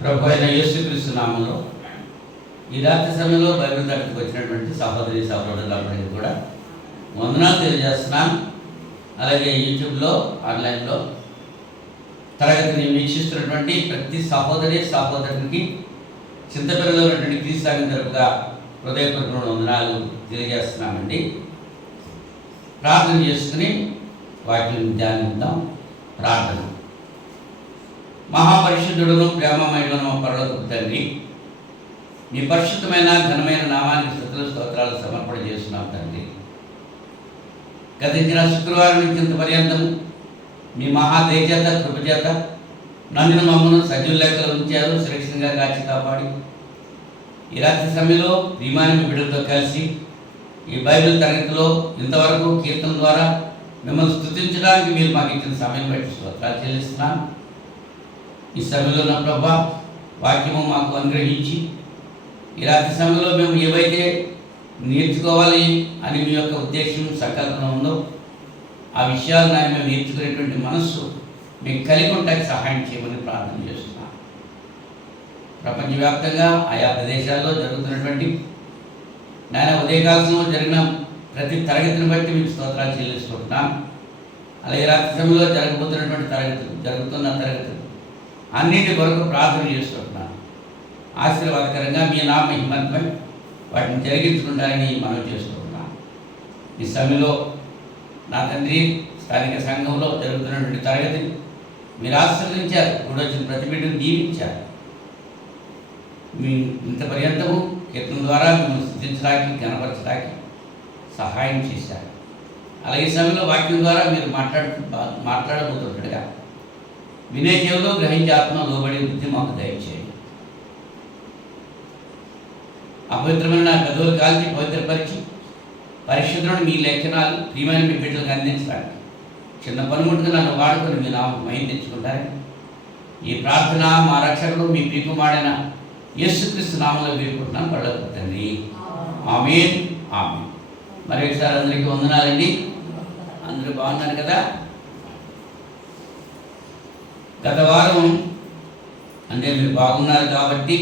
ప్రభు అయిన యేసుక్రీస్తు నామంలో ఈ రాత్రి సమయంలో బైబిల్ తరగతికి వచ్చినటువంటి సహోదరి సహోదరులందరికీ కూడా వందనాలు తెలియజేస్తున్నాను. అలాగే యూట్యూబ్లో ఆన్లైన్లో తరగతిని వీక్షిస్తున్నటువంటి ప్రతి సహోదరి సహోదరునికి చింతపల్లిలో ఉన్నటువంటి క్రీస్తు తరపుగా హృదయపూర్వక వందనాలు తెలియజేస్తున్నామండి. ప్రార్థన చేసుకుని వాటిని ధ్యానిద్దాం. ప్రార్థన. మహాపరిశుద్ధుడును ప్రేమమయుడును పరలోకపు తండ్రి, మీ పరిశుద్ధమైన ఘనమైన నామానికి స్తుతులు స్తోత్రాలు సమర్పణ చేస్తున్నాం తండ్రి. గతించిన శుక్రవారం నుంచి ఇంత పర్యంతము మీ మహాదయచేత కృపచేత నన్ను మమ్మను సజీవ లెక్కలు ఉంచారు, సురక్షితంగా కాచి కాపాడి ఈ రాత్రి సమయంలో ప్రియమైన మీ బిడ్డలతో కలిసి ఈ బైబిల్ తరగతిలో ఇంతవరకు కీర్తన ద్వారా మిమ్మల్ని స్తుతించడానికి మీరు మాకు ఇచ్చిన సమయం బట్టి స్తోత్రాలు చెల్లిస్తున్నాను. ఈ సమయంలో నా ప్రభా వాక్యము మాకు అనుగ్రహించి ఈ రాత్రి సమయంలో మేము ఏవైతే నేర్చుకోవాలి అని మీ యొక్క ఉద్దేశం సంకల్పన ఉందో ఆ విషయాలు మేము నేర్చుకునేటువంటి మనస్సు మీకు కలిగి ఉండడానికి సహాయం చేయమని ప్రార్థన చేస్తున్నాను. ప్రపంచవ్యాప్తంగా ఆయా ప్రదేశాల్లో జరుగుతున్నటువంటి ఉదయకాలంలో జరిగిన ప్రతి తరగతిని బట్టి మీకు స్తోత్రాలు చెల్లిస్తుంటున్నాను. అలాగే రాత్రి సమయంలో జరుగుతున్న తరగతులు అన్నిటి కొరకు ప్రార్థన చేస్తుంటున్నాను. ఆశీర్వాదకరంగా మీ నామ మహిమత్వై వాటిని జరిగించుకుంటారని మనం చేస్తున్నాం. ఈ సమయంలో నా తండ్రి స్థానిక సంఘంలో జరుగుతున్నటువంటి తరగతిని మీరు ఆశీర్వదించారు. ఇప్పుడు వచ్చిన ప్రతి బిడ్డను దీవించారు. మీ ఇంత పర్యంతము కీర్తన ద్వారా మిమ్మల్ని స్థుతించడానికి కనపరచడానికి సహాయం చేశారు. అలాగే సమయంలో వాక్యం ద్వారా మీరు మాట్లాడబోతుండగా వినే చెవులో గ్రహించే ఆత్మ లోబడి బుద్ధి మాకు దయచేయండి. అపవిత్రమైన గదువులు కాల్చి పవిత్రపరిచి పరిశుద్ధులను మీ లేఖనాలు ప్రియమైన మీ బిడ్డలకు అందించడానికి చిన్న పనిముట్టుగా నన్ను వాడుకొని మీ నామం మహిమ తెచ్చుకుంటారని ఈ ప్రార్థన మా రక్షకుడు మీ ప్రియకుమారైన యేసుక్రీస్తు నామంలో వేడుకుంటున్నాను. పడలకు తండ్రి. ఆమేన్. ఆమేన్. మరి ఒకసారి అందరికీ వందనాలండి. అందరూ బాగున్నారు కదా? గత వారం అంటే మీరు బాగున్నారు కాబట్టి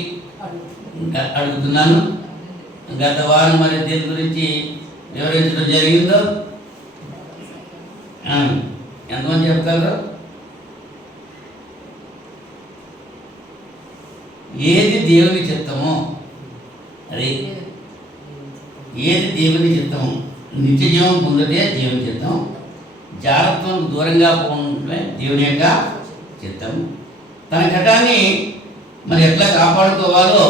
అడుగుతున్నాను. గత వారం మరి దీని గురించి వివరించడం జరిగిందో ఎంతమంది చెప్తారు? ఏది దేవుని చిత్తమో అది ఏది దేవుని చిత్తము, నిత్య జీవం పొందితే దేవుని చిత్తం, జాగ్రత్తకు దూరంగా పోవడమే దేవుని యొక్క చిత్తం. తన ఘటాన్ని మరి ఎట్లా కాపాడుకోవాలో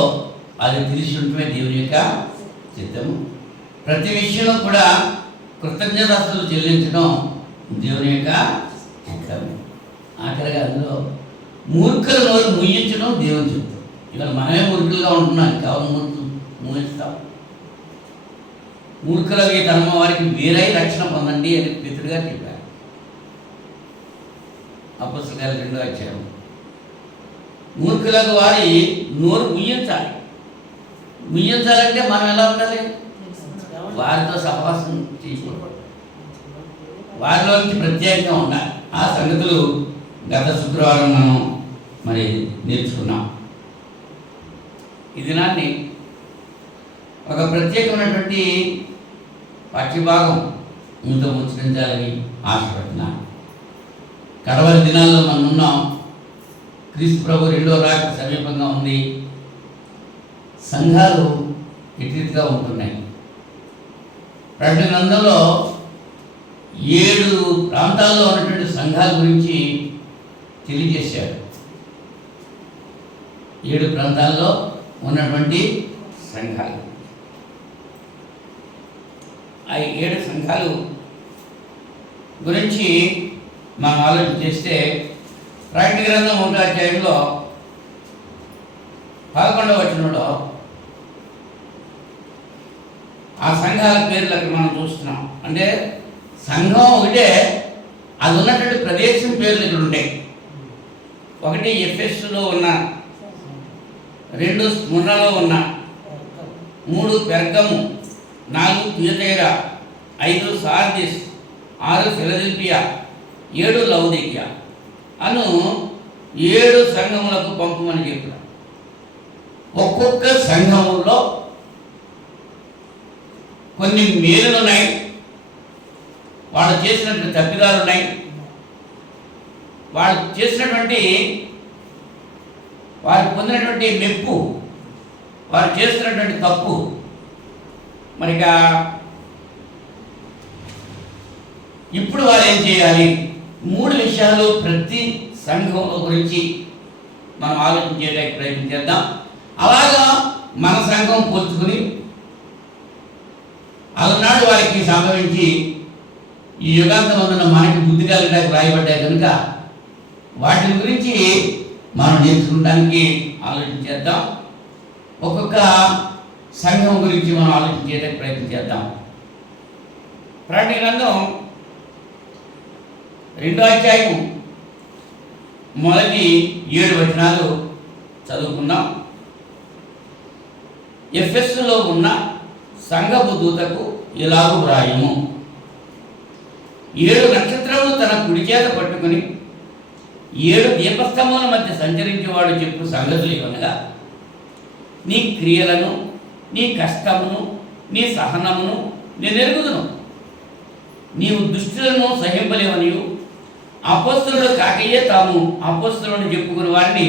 అది తెలిసి ఉండటమే దేవుని యొక్క చిత్తము. ప్రతి విషయంలో కూడా కృతజ్ఞతాస్తులు చెల్లించడం దేవుని యొక్క చిత్తం. ఆఖరిగా అందులో మూర్ఖుల నోరు ముయ్యించడం దేవుని చిత్తం. ఇవాళ మనమే మూర్ఖులుగా ఉంటున్నాం, కావాలి మూయిస్తాం. మూర్ఖులకి తనమ వారికి వేరై రక్షణ పొందండి అని పితృగా చెప్పారు. అపొస్తలుల 2వ అధ్యాయం. మూర్ఖులకు వారి నోరు ముయ్యించాలి. ముయ్యించాలంటే మనం ఎలా ఉండాలి? వారితో సహవాసం చేయకూడదు, వారిలో నుంచి ప్రత్యేకంగా ఉండాలి. ఆ సంగతులు గత శుక్రవారం మనం మరి నేర్చుకున్నాం. ఈ దినాన్ని ఒక ప్రత్యేకమైనటువంటి పాఠ్యభాగం మీతో ముచ్చరించాలని ఆశపడుతున్నాను. కడవరి దినాల్లో మనం ఉన్నాం. క్రీస్తు ప్రభు 2వ రాకడ సమీపంగా ఉంది. సంఘాలు ఇటీగా ఉంటున్నాయి. ప్రకటన గ్రంథంలో 7 ప్రాంతాల్లో ఉన్నటువంటి సంఘాల గురించి తెలియజేశాడు. 7 ప్రాంతాల్లో ఉన్నటువంటి సంఘాలు, ఆ 7 సంఘాలు గురించి మనం ఆలోచన చేస్తే ప్రకటన గ్రంథం 1వ అధ్యాయంలో 11వ వచనంలో ఆ సంఘాల పేర్లు అక్కడ మనం చూస్తున్నాం. అంటే సంఘం ఒకటే, అది ఉన్నటువంటి ప్రదేశం పేర్లు ఇక్కడ ఉంటాయి. 1 ఎఫెసులో ఉన్న, 2 స్ముర్నలో ఉన్న, 3 పెర్గము, 4 థియతైరా, 5 సార్దిస్, 6 ఫిలదెల్ఫియా, 7 లౌదీకియా అను 7 సంఘములకు పంపమని చెప్పాడు. ఒక్కొక్క సంఘములో కొన్ని మేలులు ఉన్నాయి, వాళ్ళు చేసినటువంటి తప్పిదాలు ఉన్నాయి, వాళ్ళు చేసినటువంటి వారు పొందినటువంటి మెప్పు, వారు చేస్తున్నటువంటి తప్పు. మరిగా ఇప్పుడు వారు ఏం చేయాలి? 3 విషయాలు ప్రతి సంఘం గురించి మనం ఆలోచన చేయడానికి ప్రయత్నం చేద్దాం. అలాగా మన సంఘం పోల్చుకుని అలనాడు వారికి సంభవించి ఈ యుగాంతమందున మనకి బుద్ధి కలగడానికి రాయబడ్డాయి కనుక వాటి గురించి మనం నేర్చుకోవడానికి ఆలోచన చేద్దాం. ఒక్కొక్క సంఘం గురించి మనం ఆలోచన చేయడానికి ప్రయత్నం చేద్దాం. ప్రకటన గ్రంథం 2వ అధ్యాయం మొదటి 7 వచనాలు చదువుకుందాం. ఎఫెసులో ఉన్న సంఘపు దూతకు ఇలాగూ వ్రాయము. 7 నక్షత్రములు తన కుడి చేత పట్టుకుని 7 దీపస్తంభముల మధ్య సంచరించేవాడు చెప్పు సంగతులు ఇవనగా, నీ క్రియలను, నీ కష్టమును, నీ సహనమును నేను ఎరుగుదును. నీవు దుష్టులను సహింపలేవనియు, అపోస్తలుడు కాకయే తాము అపోస్తలులను చెప్పుకుని వారిని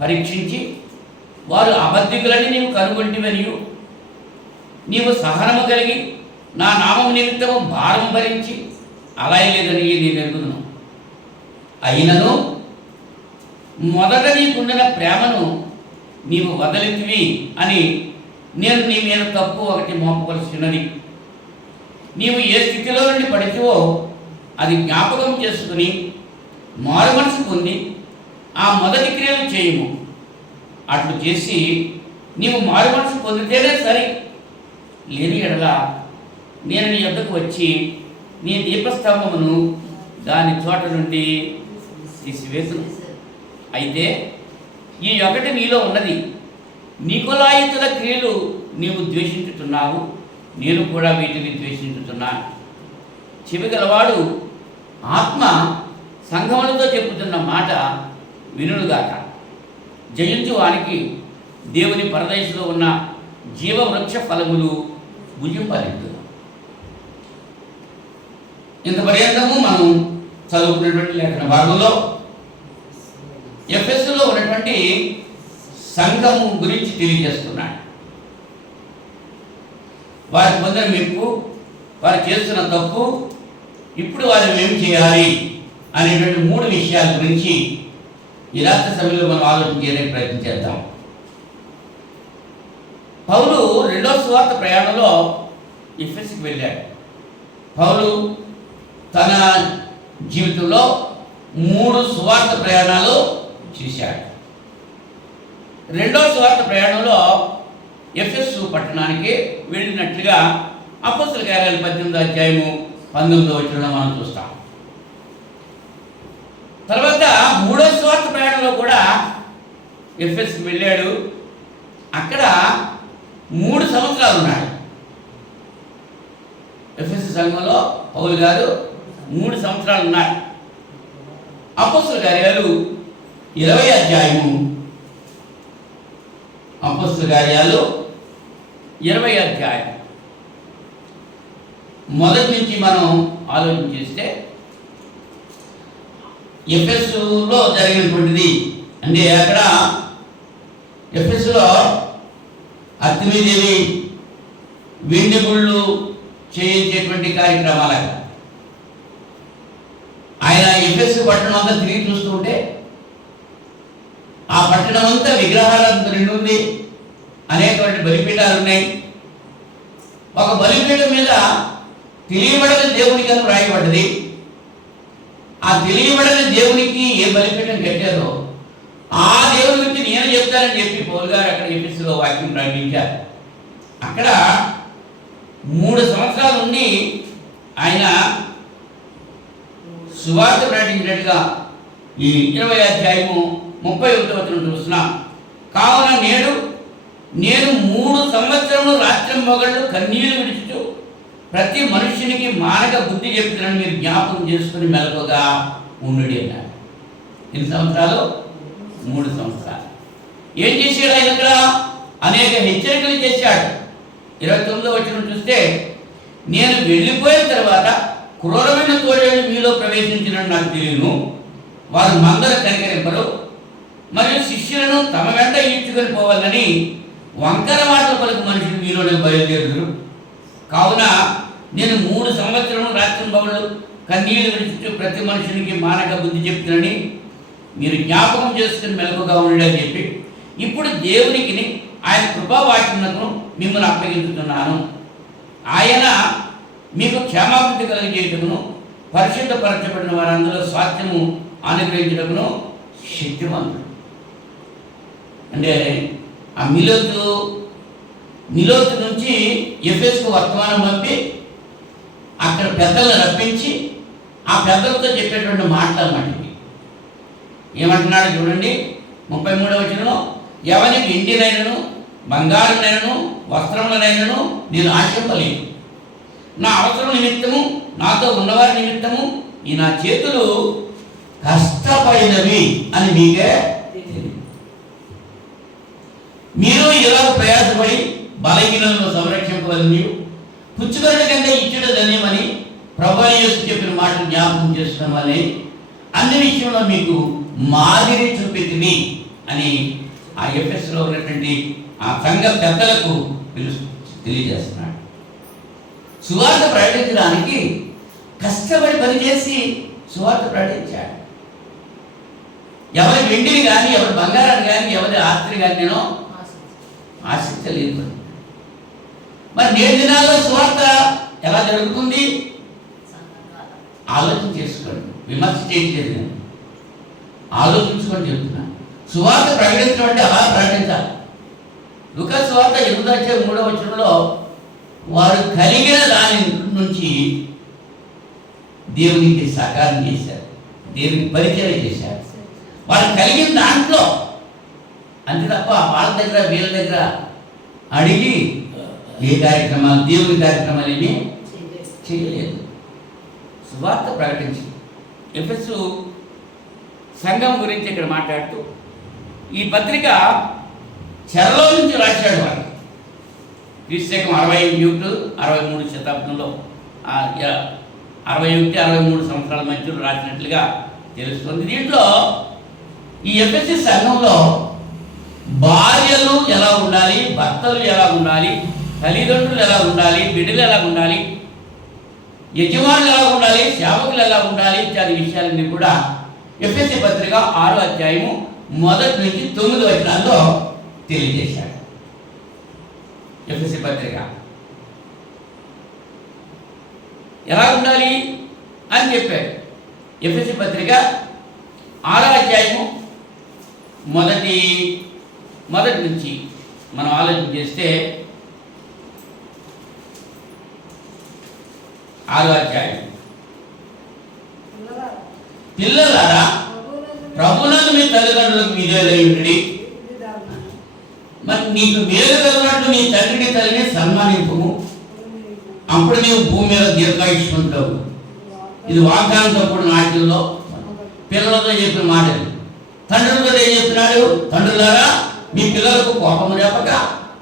పరీక్షించి వారు అబద్ధికులని నీవు కనుగొంటివనియు, నీవు సహనము కలిగి నా నామము నిమిత్తము భారం భరించి అలాయలేదని నేను ఎరుగుదును. అయినను మొదట నీకుండిన ప్రేమను నీవు వదలితివి అని నేను నీ మీద తప్పు ఒకటి మోపవలసినది. నీవు ఏ స్థితిలో నుండి పడితివో అది జ్ఞాపకం చేసుకుని మారు మనసు పొంది ఆ మొదటి క్రియలు చేయము. అట్లు చేసి నీవు మారు మనసు పొందితేనే సరి, లేని ఎడల నేను నీ యొద్దకు వచ్చి నీ దీపస్తంభమును దాని చోట నుండి తీసివేతును. అయితే ఈ ఒకటి నీలో ఉన్నది, నికొలాయితుల క్రియలు నీవు ద్వేషించుతున్నావు, నేను కూడా వీటిని ద్వేషించుతున్నాను. చెవిగలవాడు ఆత్మ సంఘములతో చెప్పుతున్న మాట వినుగాక. జయించు వానికి దేవుని పరదేశంలో ఉన్న జీవవృక్ష ఫలములు భుజింపలేదు. ఇంత పర్యంతము మనం చదువుకున్నటువంటి లేఖన భాగంలో ఎఫెసులో ఉన్నటువంటి సంఘము గురించి తెలియజేస్తున్నాడు. వారి పొందిన మెప్పు, వారు చేస్తున్న తప్పు, ఇప్పుడు వారు ఏం చేయాలి అనేటువంటి 3 విషయాల గురించి ఈ రాత్రి సమయంలో మనం ఆలోచన చేయడానికి ప్రయత్నం చేద్దాం. పౌలు 2వ సువార్త ప్రయాణంలో ఎఫెసుకు వెళ్ళాడు. పౌలు తన జీవితంలో 3 సువార్త ప్రయాణాలు చేశాడు. 2వ సువార్త ప్రయాణంలో ఎఫెసు పట్టణానికి వెళ్ళినట్లుగా అపోస్తలుల కార్యాలు 18వ అధ్యాయము 19వ వచనంలో మనం చూస్తాం. తర్వాత 3వ సువార్త ప్రయాణంలో కూడా ఎఫెసుకు వెళ్ళాడు. అక్కడ 3 సంవత్సరాలు ఉన్నాడు. ఎఫెసు సంఘంలో పౌలు గారు 3 సంవత్సరాలు ఉన్నారు. అపోస్తలుల కార్యాలు 20వ అధ్యాయము, అపోస్తలుల కార్యాలు 20వ అధ్యాయం మొదటి నుంచి మనం ఆలోచన చేస్తే ఎఫెసులో జరిగినటువంటిది అంటే అక్కడ ఎఫెసులో అర్తెమీదేవి వెండి గుళ్ళు చేయించేటువంటి కార్యక్రమాలు ఆయన ఎఫెసు పట్టణం అంతా తిరిగి చూస్తుంటే ఆ పట్టణం అంతా విగ్రహాలతో నిండి ఉంది. అనేకటువంటి బలిపీఠాలు ఉన్నాయి. ఒక బలిపీఠం మీద తెలియబడని దేవునికి అని రాయబడ్డది. ఆ తెలియబడని దేవునికి ఏ బలిపీఠం కట్టారో ఆ దేవుని గురించి నేను చెప్తానని చెప్పి పౌలు గారు అక్కడ ఎఫెసులో వాక్యం ప్రకటించారు. అక్కడ 3 సంవత్సరాల నుండి ఆయన సువార్త ప్రకటించినట్టుగా ఈ 20వ అధ్యాయము 31వ వచనం చూస్తున్నాం. కావున నేను 3 సంవత్సరములు రాత్రింబగళ్ళు కన్నీళ్లు విడుచుచు ప్రతి మనుష్యునికి మానక బుద్ధి చెప్తున్నాను, మీరు జ్ఞాపకం చేసుకుని మెలకుగా ఉండుడి అన్నారు. ఎన్ని సంవత్సరాలు? 3 సంవత్సరాలు. ఏం చేశాడు ఆయన? ఇక్కడ అనేక హెచ్చరికలు చేశాడు. 29వ వచనం చూస్తే, నేను వెళ్ళిపోయిన తర్వాత క్రూరమైన తోడేళ్ళు మీలో ప్రవేశించిన నాకు తెలియను, వారు మందర కనికరింపరు, మరియు శిష్యులను తమ వెంట ఈడ్చుకొని పోవాలని వంకర మాటలు పలుకు మనుషులు మీలోనే బయలుదేరుదురు. కావున నేను 3 సంవత్సరములు రాత్రింబవళ్ళు కన్నీళ్లు విడిచి ప్రతి మనుషునికి మానక బుద్ధి చెప్తున్నానని మీరు జ్ఞాపకం చేసుకుని మెలకుగా ఉండని చెప్పి, ఇప్పుడు దేవునికి ఆయన కృపావాక్యమునకు మిమ్మల్ని అప్పగించుతున్నాను. ఆయన మీకు క్షమాభివృద్ధి కలిగజేయటకును పరిశుద్ధపరచబడిన వారందరూ స్వాస్థ్యము అనుగ్రహించటకును శక్తివంతుడు. అంటే ఆ మిలోతు నుంచి ఎఫెసుకు వర్తమానం పంపి అక్కడ పెద్దలను రప్పించి ఆ పెద్దలతో చెప్పేటువంటి మాటలు అన్నమాట. ఏమంటున్నాడు చూడండి, 33వ వచనంలో, ఎవరి వెండినైనను బంగారునైనను వస్త్రములనైనను నేను ఆశింపలేదు. నా అవసరం నిమిత్తము నాతో ఉన్నవారి నిమిత్తము ఈ నా చేతులు కష్టపడినవి అని మీకే తెలియదు. మీరు ఇలా ప్రయాసపడి బలహీనలను సంరక్షింపవలని పుచ్చుకొనట కంటే ఇచ్చుట ధన్యమని ప్రభువు యేసు చెప్పిన మాటలు జ్ఞాపకం చేసుకోవాలని అన్ని విషయంలో మీకు మాదిరి చూపితిని అని ఆ ఎఫెసులో ఉన్నటువంటి ఆ సంఘ పెద్దలకు తెలియజేస్తున్నాడు. సువార్త ప్రకటించడానికి కష్టపడి పనిచేసి సువార్త ప్రకటించాడు. ఎవరి వెండిని కానీ ఎవరి బంగారాన్ని కానీ ఎవరి ఆస్తిని కానీ నేను ఆశించలేదు. మరి నేటి దినాల్లో సువార్త ఎలా జరుగుతుంది? ఆలోచన చేసుకోండి, విమర్శ చేయట్లేదు, నేను ఆలోచించుకొని చెప్తున్నా. సువార్త ప్రకటించడం అంటే అలా ప్రకటించాలి. లూకా సువార్త 8వ వచనంలో వారు కలిగిన దాని నుంచి దేవునికి సాకారం చేశారు, దేవునికి పరిచయం చేశారు. వారు కలిగిన దాంట్లో అంతే తప్ప వాళ్ళ దగ్గర వీళ్ళ దగ్గర అడిగి ఏ కార్యక్రమాలు, దేవుని కార్యక్రమాలు ఏమీ చేయలేదు. సువార్త ప్రకటించి ఎఫెసు సంఘం గురించి ఇక్కడ మాట్లాడుతూ ఈ పత్రిక చెరలో నుంచి రాశాడు. వాడు క్రీస్తు 63 శతాబ్దంలో 63 సంవత్సరాల మధ్యలో రాసినట్లుగా తెలుస్తుంది. దీంట్లో ఈ ఎఫెసు సంఘంలో భార్యలు ఎలా ఉండాలి, భర్తలు ఎలా ఉండాలి, తల్లిదండ్రులు ఎలా ఉండాలి, బిడ్డలు ఎలా ఉండాలి, యజమానులు ఎలా ఉండాలి, సేవకులు ఎలా ఉండాలి ఇత్యాది విషయాలన్నీ కూడా ఎఫెసు పత్రిక 6వ అధ్యాయము 1 నుంచి 9 వచనాల్లో తెలియజేశాడు. ఎఫెసు పత్రిక ఎలా ఉండాలి అని చెప్పాడు. ఎఫెసు పత్రిక 6వ అధ్యాయము 1 నుంచి మనం ఆలోచన చేస్తే 6వ అధ్యాయం, పిల్లలారా ప్రభువునందు మీ తల్లిదండ్రులకు విధేయులై ఉండి, మరి నీకు మేలు కలిగినట్లు నీ తండ్రిని తల్లిని సన్మానింపుము, అప్పుడు నీవు భూమి మీద దీర్ఘాయుష్మంటావు. ఇది వాగ్దానంతో కూడిన వాక్యంలో పిల్లలతో చెప్పిన మాట. తండ్రులతో ఏం చెప్తున్నాడు? తండ్రులారా మీ పిల్లలకు కోపము రేపక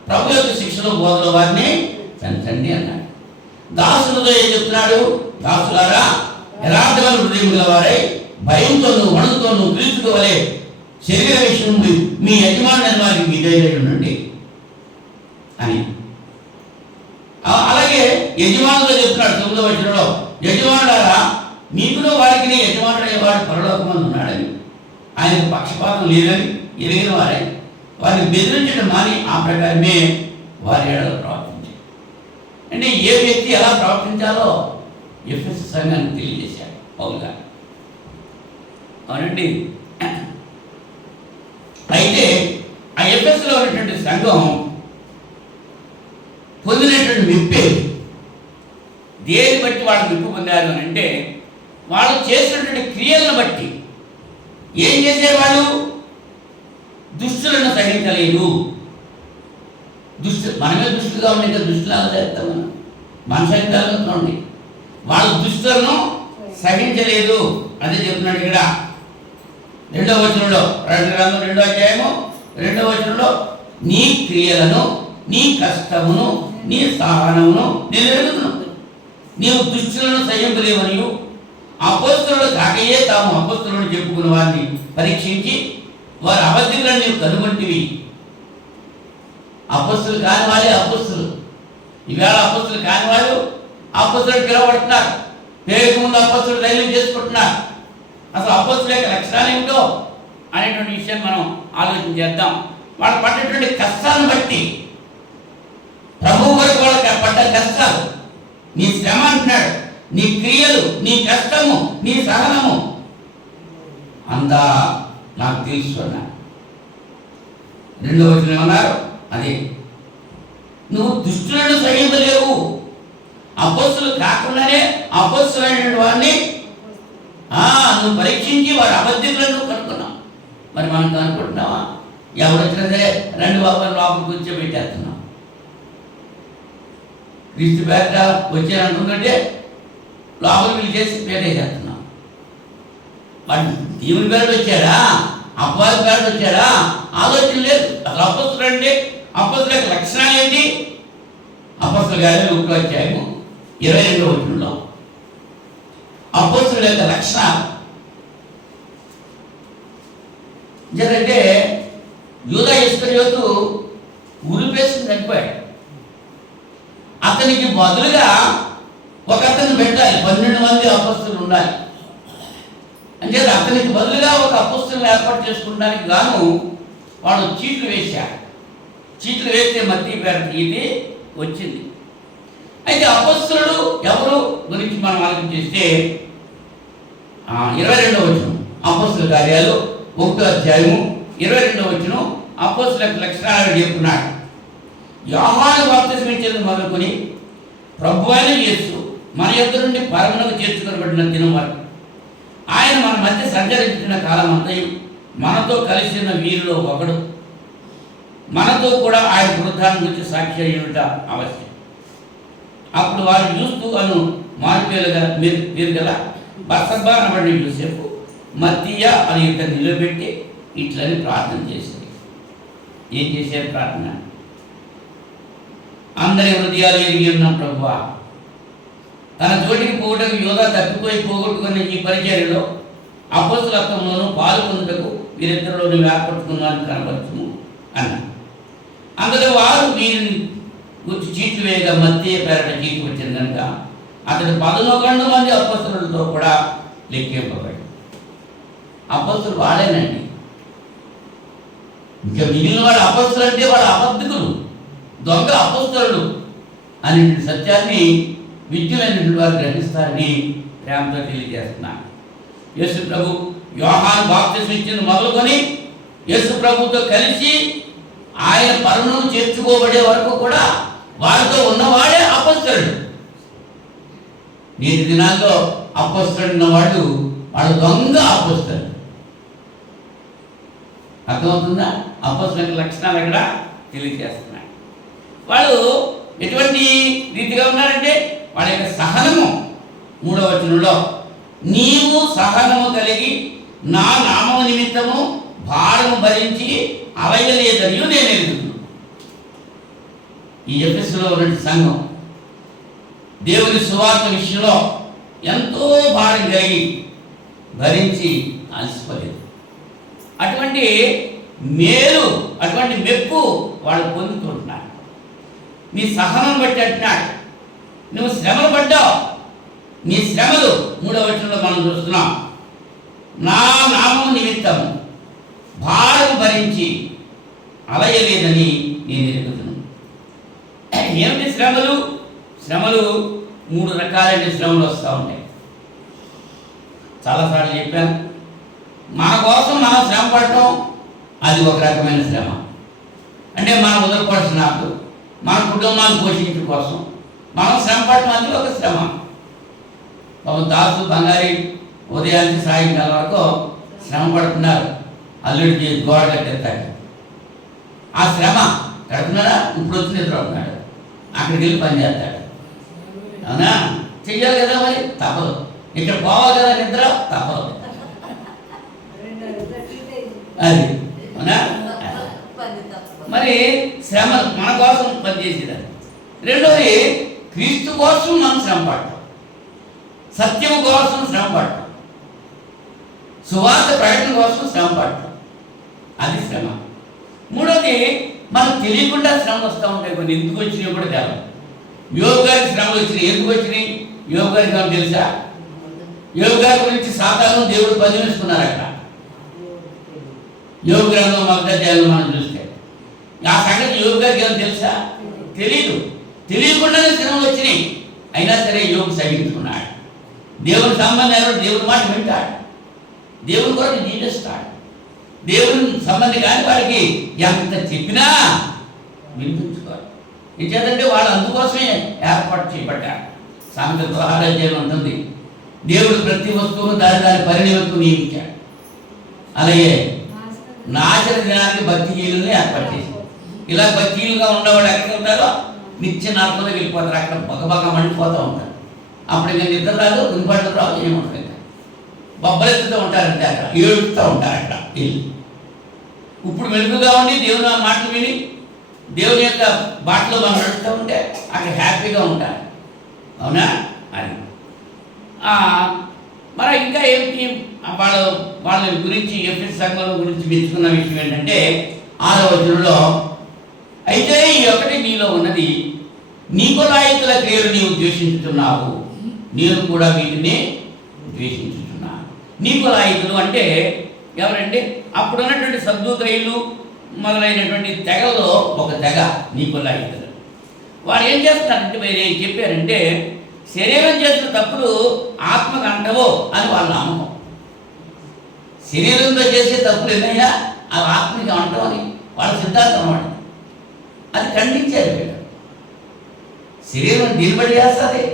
ప్రభు యొక్క శిక్షలో బోధలో వారిని పెంచండి అన్నాడు. దాసులతో ఏం చెప్తున్నాడు? దాసులారా యథార్థమైన హృదయం గలవారై భయంతోనూ వణుకుతోనూ క్రీస్తుకు వలె శరీర విషయం మీ యజమానులైన వారికి విధేయులై ఉండండి అని. అలాగే యజమానులతో చెప్తున్నాడు 9వ వచనంలో, యజమానులారా మీకును వారికి యజమానుడయ్యేవాడు పరలోకమందు ఉన్నాడని, ఆయనకు పక్షపాతం లేదని ఎరిగిన వారై వారిని బెదిరించడం మాని ఆ ప్రకారమే వారి ఏడలో ప్రవర్తించారు. అంటే ఏ వ్యక్తి ఎలా ప్రవర్తించాలో ఎఫెసు సంఘానికి తెలియజేశాడు పౌలు గారు. అవునండి. అయితే ఆ ఎఫెసులో ఉన్నటువంటి సంఘం పొందినటువంటి మెప్పే దేని బట్టి వాళ్ళు మెప్పు పొందారు అని అంటే వాళ్ళు చేసినటువంటి క్రియలను బట్టి. ఏం చేసేవాళ్ళు? దుష్టులను సహించలేదు. మనమే దుష్టుగా ఉండే ఇంకా దుష్టులాగా చేస్తాం మన సహితాలుగా ఉండి వాళ్ళు దుష్టులను సహించలేదు. అదే చెప్తున్నాడు ఇక్కడ 2వ వచనంలో, 2వ అధ్యాయము 2వ వచనంలో, నీ క్రియలను, నీ కష్టమును, నీ సహనమును నేను ఎరుగుతున్నాను. నీవు దుష్టులను సహింపలేవనియు అపొస్తలులు కాకయే తాము అపొస్తలులను చెప్పుకున్న వారిని పరీక్షించి వారి అబద్ధికులను నీవు కనుగొంటివి. అపొస్తలులు కాని వాళ్ళే అపొస్తలులు. ఈవేళ అపొస్తలులు కాని వాళ్ళు అపొస్తలులు పిలవబడుతున్నారు. పేరుకు ముందు అపొస్తలులు ధైర్యం చేసుకుంటున్నారు. అసలు అపొస్తలుల యొక్క లక్షణాలు ఏమిటో అనేటువంటి విషయాన్ని మనం ఆలోచన చేద్దాం. వాళ్ళు పడ్డటువంటి కష్టాలను బట్టి, ప్రభు వరకు వాళ్ళకి పడ్డ కష్టాలు, నీ శ్రమ అంటున్నాడు, నీ క్రియలు, నీ కష్టము, నీ సహనము అంతా నాకు తెలుసు అన్నాడు. రెండవ వచనం ఏమన్నారు? అదే, నువ్వు దుష్టులను సహించలేవు. అపొస్తలులు కాకుండానే అపొస్తలులైన వారిని నువ్వు పరీక్షించి వారి అబద్ధికులను కనుక్కున్నావు. మరి మనం కనుక్కుంటున్నావా? ఎవరు వచ్చినా సరే రెండు బాబాలు లోపల కూర్చోబెట్టేస్తున్నాం. క్రీస్తు పేట వచ్చారనుకుంటుంటే లోపల పిలిచేసి పేటేసేస్తున్నాం. వాడు దేవుని పేరు వచ్చాడా, అపవాది పేరు వచ్చాడా ఆలోచన లేదు. అసలు అపొస్తలులు అంటే అపొస్తలుల యొక్క లక్షణాలు ఏంటి? అపొస్తలుల కార్యాలు 1వ అధ్యాయము 22వ వచనంలో అపొస్తలుల యొక్క లక్షణాలు ఎందుకంటే యూదా ఇస్కరియోతు ఉరిపేసుకుని చనిపోయాడు. అతనికి బదులుగా ఒక అతను పెట్టాలి. 12 మంది అపొస్తలులు ఉండాలి. అంటే అతనికి బదులుగా ఒక అపొస్తలుని ఏర్పాటు చేసుకోవడానికి గాను వాడు చీట్లు వేశాడు. చీట్లు వేస్తే మత్తయి పేరట ఇది వచ్చింది. అయితే అపొస్తలుడు ఎవరు గురించి మనం ఆలోచన చేస్తే 22వ వచనం అపొస్తలుల కార్యాలు 1వ అధ్యాయము 22వ వచనం అపొస్తలుల యొక్క లక్షణాలను చెప్తున్నాడు. యోహాను బాప్తిస్మం ఇచ్చేందుకు మొదలుకొని ప్రభువైన యేసు మన యొద్ద నుండి పరమునకు చేర్చుకొనబడిన దినం వరకు ఆయన మన మధ్య సంచరించిన కాలం అంతయు మనతో కలిసిన వీరిలో ఒకడు. మనతో కూడా ఆయన పునరుద్ధానం గురించి సాక్షి అయ్యుట అవశ్యం. అప్పుడు వారు చూస్తూ అను మార్పేలుగా మీరు గల బర్సబ్బా అనబడిన యోసేపు మత్తీయ అని ఇద్దరు నిలబెట్టి ఇట్లని ప్రార్థన చేశారు. ఏం చేశారు ప్రార్థన? అందరి హృదయాలు ఎరిగి ఉన్న ప్రభువా, తన చోటికి పోవటకు యోధా తప్పిపోయి పోగొట్టుకున్న ఈ పరిచర్యలో అపొస్తలత్వంలోనూ పాలు పొందుటకు వీరిద్దరిలోనూ ఏర్పరచుకున్నాను కనపరచుము అన్నారు. అందులో వారు వీరిని గురించి చీట్లు వేయగా మత్తయి పేరట చీట్లు వచ్చింది కనుక అతడు 11 మంది అపొస్తలులతో కూడా లెక్కింపబడి. అపొస్తలులు వాడేనండి. ఇంకా మిగిలిన వాడు అపొస్తలులు అంటే వాడు అబద్ధికులు, దొంగ అపొస్తలులు అనే సత్యాన్ని విద్యులైనటువంటి వారు గ్రహిస్తారని ప్రేమతో తెలియజేస్తున్నాను. యేసు ప్రభు యోహాను బాప్తిస్మం ఇచ్చింది మొదలుకొని యేసు ప్రభుతో కలిసి ఆయన పరమును చేర్చుకోబడే వరకు కూడా వారితో ఉన్నవాడే అపొస్తలుడు. నేటి దినాల్లో అపొస్తలుడు ఉన్నవాడు వాడు దొంగ అపొస్తలుడు. అర్థమవుతుందా? అపొస్తలుల లక్షణాలు ఎక్కడ తెలియజేస్తున్నాడు. వాళ్ళు ఎటువంటి రీతిగా ఉన్నారంటే వాళ్ళ యొక్క సహనము 3వ వచనంలో నీవు సహనము కలిగి నా నామము నిమిత్తము భారము భరించి అలయలేదని నేను ఎరుగుతున్నాను. ఈ ఎఫెసులో ఉన్న సంఘం దేవుని సువార్త విషయంలో ఎంతో భారం కలిగి భరించి అలసిపోలేదు. అటువంటి మేలు, అటువంటి మెప్పు వాళ్ళు పొందుతుంటున్నారు. నీ సహనం బట్టి అంటున్నాడు. నువ్వు శ్రమలు పడ్డావు. నీ శ్రమలు 3వ వచనంలో మనం చూస్తున్నాం. నా నామం నిమిత్తము భారం భరించి అలయలేదని నేను ఎరుగుతున్నాను. ఏమిటి శ్రమలు? శ్రమలు 3 రకాలైన శ్రమలు వస్తూ ఉంటాయి. చాలాసార్లు చెప్పాను, మన కోసం మనం శ్రమ పడటం అది ఒక రకమైన శ్రమ. అంటే మనం వదలపడాల్సిన నాకు మన కుటుంబాన్ని పోషించడం కోసం మనం శ్రమ పడటం అది ఒక శ్రమ. దాసు బంగారి ఉదయానికి సాయంకాలం వరకు శ్రమ పడుతున్నారు. అల్లుడికి గోడ కట్టేస్తాడు. ఆ శ్రమ కడుతున్నాడా? ఇప్పుడు వచ్చి నిద్ర అవుతున్నాడు. అక్కడికి వెళ్ళి పని చేస్తాడు. అవునా? చెయ్యాలి కదా, మరి తప్పదు. ఇక్కడ పోవాలి కదా, నిద్ర తప్పదు. అది అవునా? మరి శ్రమ మన కోసం పనిచేసేదాన్ని. రెండోది క్రీస్తు కోసం మనం శ్రమ పడటం, సత్యం కోసం శ్రమ పడటం, సువార్త ప్రకటన కోసం శ్రమ పడటం, అది శ్రమ. మూడోది మనకు తెలియకుండా శ్రమ వస్తూ ఉంటాయి. కొన్ని ఎందుకు వచ్చినాయి కూడా తెలం. యోగ గారికి శ్రమలు వచ్చినాయి. ఎందుకు వచ్చినాయి? యోగ గారికి ఏమో తెలుసా? యోగ గారి గురించి సాతాను దేవుడు పదివేసుకున్నారు అక్కడ. యోగ గ్రంథం మొదటి మనం చూస్తే ఆ సంగతి యోగ గారికి ఏమో తెలుసా? తెలీదు. తెలియకుండానే శ్రమలు వచ్చినాయి. అయినా సరే యోగ సహించుకున్నాడు. దేవుని సంబంధం దేవుని మాట వింటాడు, దేవుని కొరకు జీవిస్తాడు. దేవుని సంబంధి కాని వారికి ఎంత చెప్పినా వినిపించుకోరు. ఇంకేదంటే వాళ్ళు అందుకోసమే ఏర్పాటు చేయబడ్డారు. సామెతల 16వ అధ్యాయం ఉంటుంది, దేవుడు ప్రతి వస్తువును దాని పరిణిమత్తు నియమించాడు. అలాగే నాశన దినానికి భక్తిహీనుల్ని ఏర్పాటు చేసి, ఇలా భక్తిహీనులుగా ఉండేవాడు ఎక్కడ ఉంటారో నిత్య నరకంలోకి వెళ్ళిపోతారు. అక్కడ బగబగ మండిపోతూ ఉంటారు. అప్పుడు ఇంకా నిద్ర రాదు, వినపడలు రాదు, ఏముంటుంది. బొబ్బలెత్తుతూ ఉంటారంటే అక్కడ ఏడుస్తూ ఉంటారు. అక్కడ వెళ్ళి ఇప్పుడు వెలుగుగా ఉండి దేవుని మాటలు విని దేవుని యొక్క బాటలో మనం నడుస్తూ ఉంటే అక్కడ హ్యాపీగా ఉంటారు. అవునా? అని మరి ఇంకా ఏమిటి వాళ్ళ గురించి ఎఫెస్ సంఘం గురించి మెచ్చుకున్న విషయం ఏంటంటే 6వ వచనంలో, అయితే ఈ ఒకటి నీలో ఉన్నది, నికోలాయితుల క్రియలు నీవు ద్వేషించుతున్నావు, నేను కూడా వీటిని ద్వేషించుతున్నాను. నికోలాయితులు అంటే ఎవరంటే అప్పుడు ఉన్నటువంటి సద్దూకయ్యులు మొదలైనటువంటి తెగల్లో ఒక తెగ నికోలాయితులు. వారు ఏం చేస్తున్నారంటే వేరే చెప్పారంటే శరీరం చేసిన తప్పులు ఆత్మకు అంటవో అని వాళ్ళ నమ్మకం. శరీరంతో చేసే తప్పులు ఏదైనా అవి ఆత్మకి అంటవని వాళ్ళ సిద్ధాంతం అన్నమాట. అది ఖండించారు వీళ్ళు. శరీరం దీనిబడి చేస్తుంది,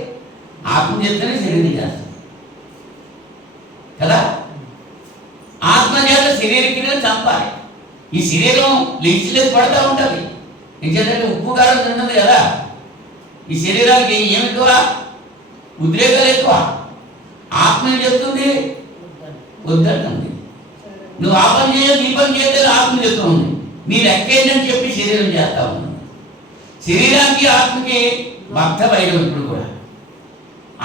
ఆత్మ చేస్తేనే శరీరం చేస్తుంది కదా. ఆత్మ చేత శరీరక్రియలు చంపాలి. ఈ శరీరం లేచిలేసి పడుతూ ఉంటుంది. ఎందుకంటే ఉప్పు కారం తిన్నది కదా. ఈ శరీరానికి ఏమి ఎక్కువ? ఉద్రేకాలు ఎక్కువ. ఆత్మ ఏం చెప్తుంది? వద్దంటుంది. నువ్వు ఆ పని చేయదు, ఈ పని చేస్తే ఆత్మ చెప్తుంది. నీ లెక్క ఏంటని చెప్పి శరీరం చేస్తా ఉంది. శరీరానికి ఆత్మకి భక్త వైరం. ఇప్పుడు కూడా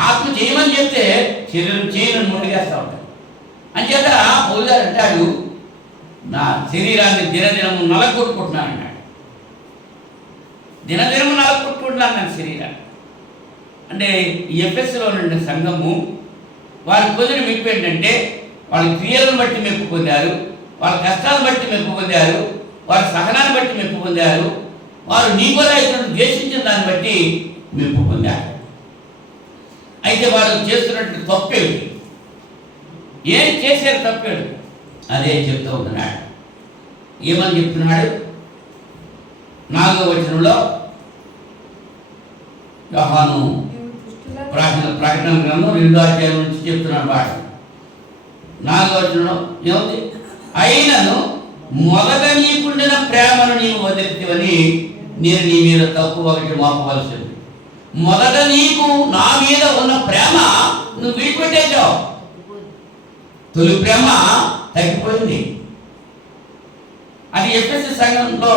ఆత్మ చేయమని చెప్తే శరీరం చేయమని ముందుకేస్తూ ఉంటాడు. అంచేత పౌలు గారు అంటాడు, నా శరీరాన్ని దినదినము నలగొట్టుకుంటున్నాను అన్నాడు. దినదినము నలగొట్టుకుంటున్నాను నా శరీరాన్ని. అంటే ఈ ఎఫెస్లో ఉన్న సంఘము వారి పొందిన మెప్పు ఏంటంటే వాళ్ళ క్రియలను బట్టి మెప్పు పొందారు, వాళ్ళ కష్టాలను బట్టి మెప్పు పొందారు, వారి సహనాన్ని బట్టి మెప్పు పొందారు, వారు నికోలాయితులను ద్వేషించిన దాన్ని బట్టి మెప్పు పొందారు. అయితే వారు చేస్తున్నటువంటి తప్పేమిటి? ఏం చేశారు తప్పేడు? అదే చెప్తూ ఉంటున్నాడు. ఏమని చెప్తున్నాడు? 4వ వచనంలో యోహాను ప్రకటన గ్రంథం 2వ అధ్యాయం నుంచి చెప్తున్నాడు పాట. 4వ వచనంలో ఏముంది? అయినను మొదట నీకుండిన ప్రేమను నీవు వదిలితివని నేను నీ మీద తప్పు ఒకటి మోపవలసింది. మొదట నీకు నా మీద ఉన్న ప్రేమ నువ్వు విడిపెట్టేశావు. తొలి ప్రేమ తగ్గిపోయింది. అది ఎఫెసు సంఘంలో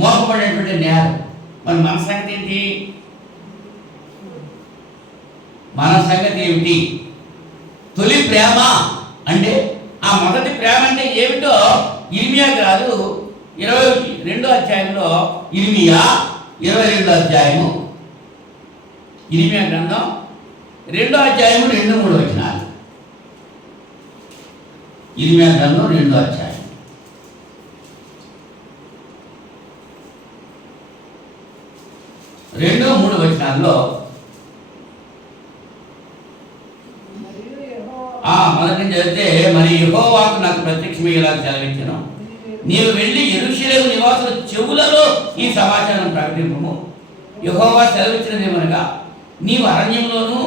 మోపబడేటువంటి నేరం. మరి మన సంగతి ఏంటి? మన సంగతి ఏమిటి? తొలి ప్రేమ అంటే ఆ మొదటి ప్రేమ అంటే ఏమిటో ఇర్మియా గారు 22వ అధ్యాయంలో, ఇర్మియా 22వ అధ్యాయము, ఇర్మియా గ్రంథం 2వ అధ్యాయము 2-3 వచనాలు. ఇర్మియా గ్రంథం 2వ అధ్యాయం 2-3 వచనాల్లో మొదటి చదివితే, మరి యెహోవాకు నాకు ప్రత్యక్షమయ్యేలా సెలవిచ్చాను, నీవు వెళ్ళి యెరూషలేము నివాసుల చెవులలో ఈ సమాచారం ప్రకటింపము. యెహోవా సెలవిచ్చినదేమనగా, నీవు అరణ్యంలోను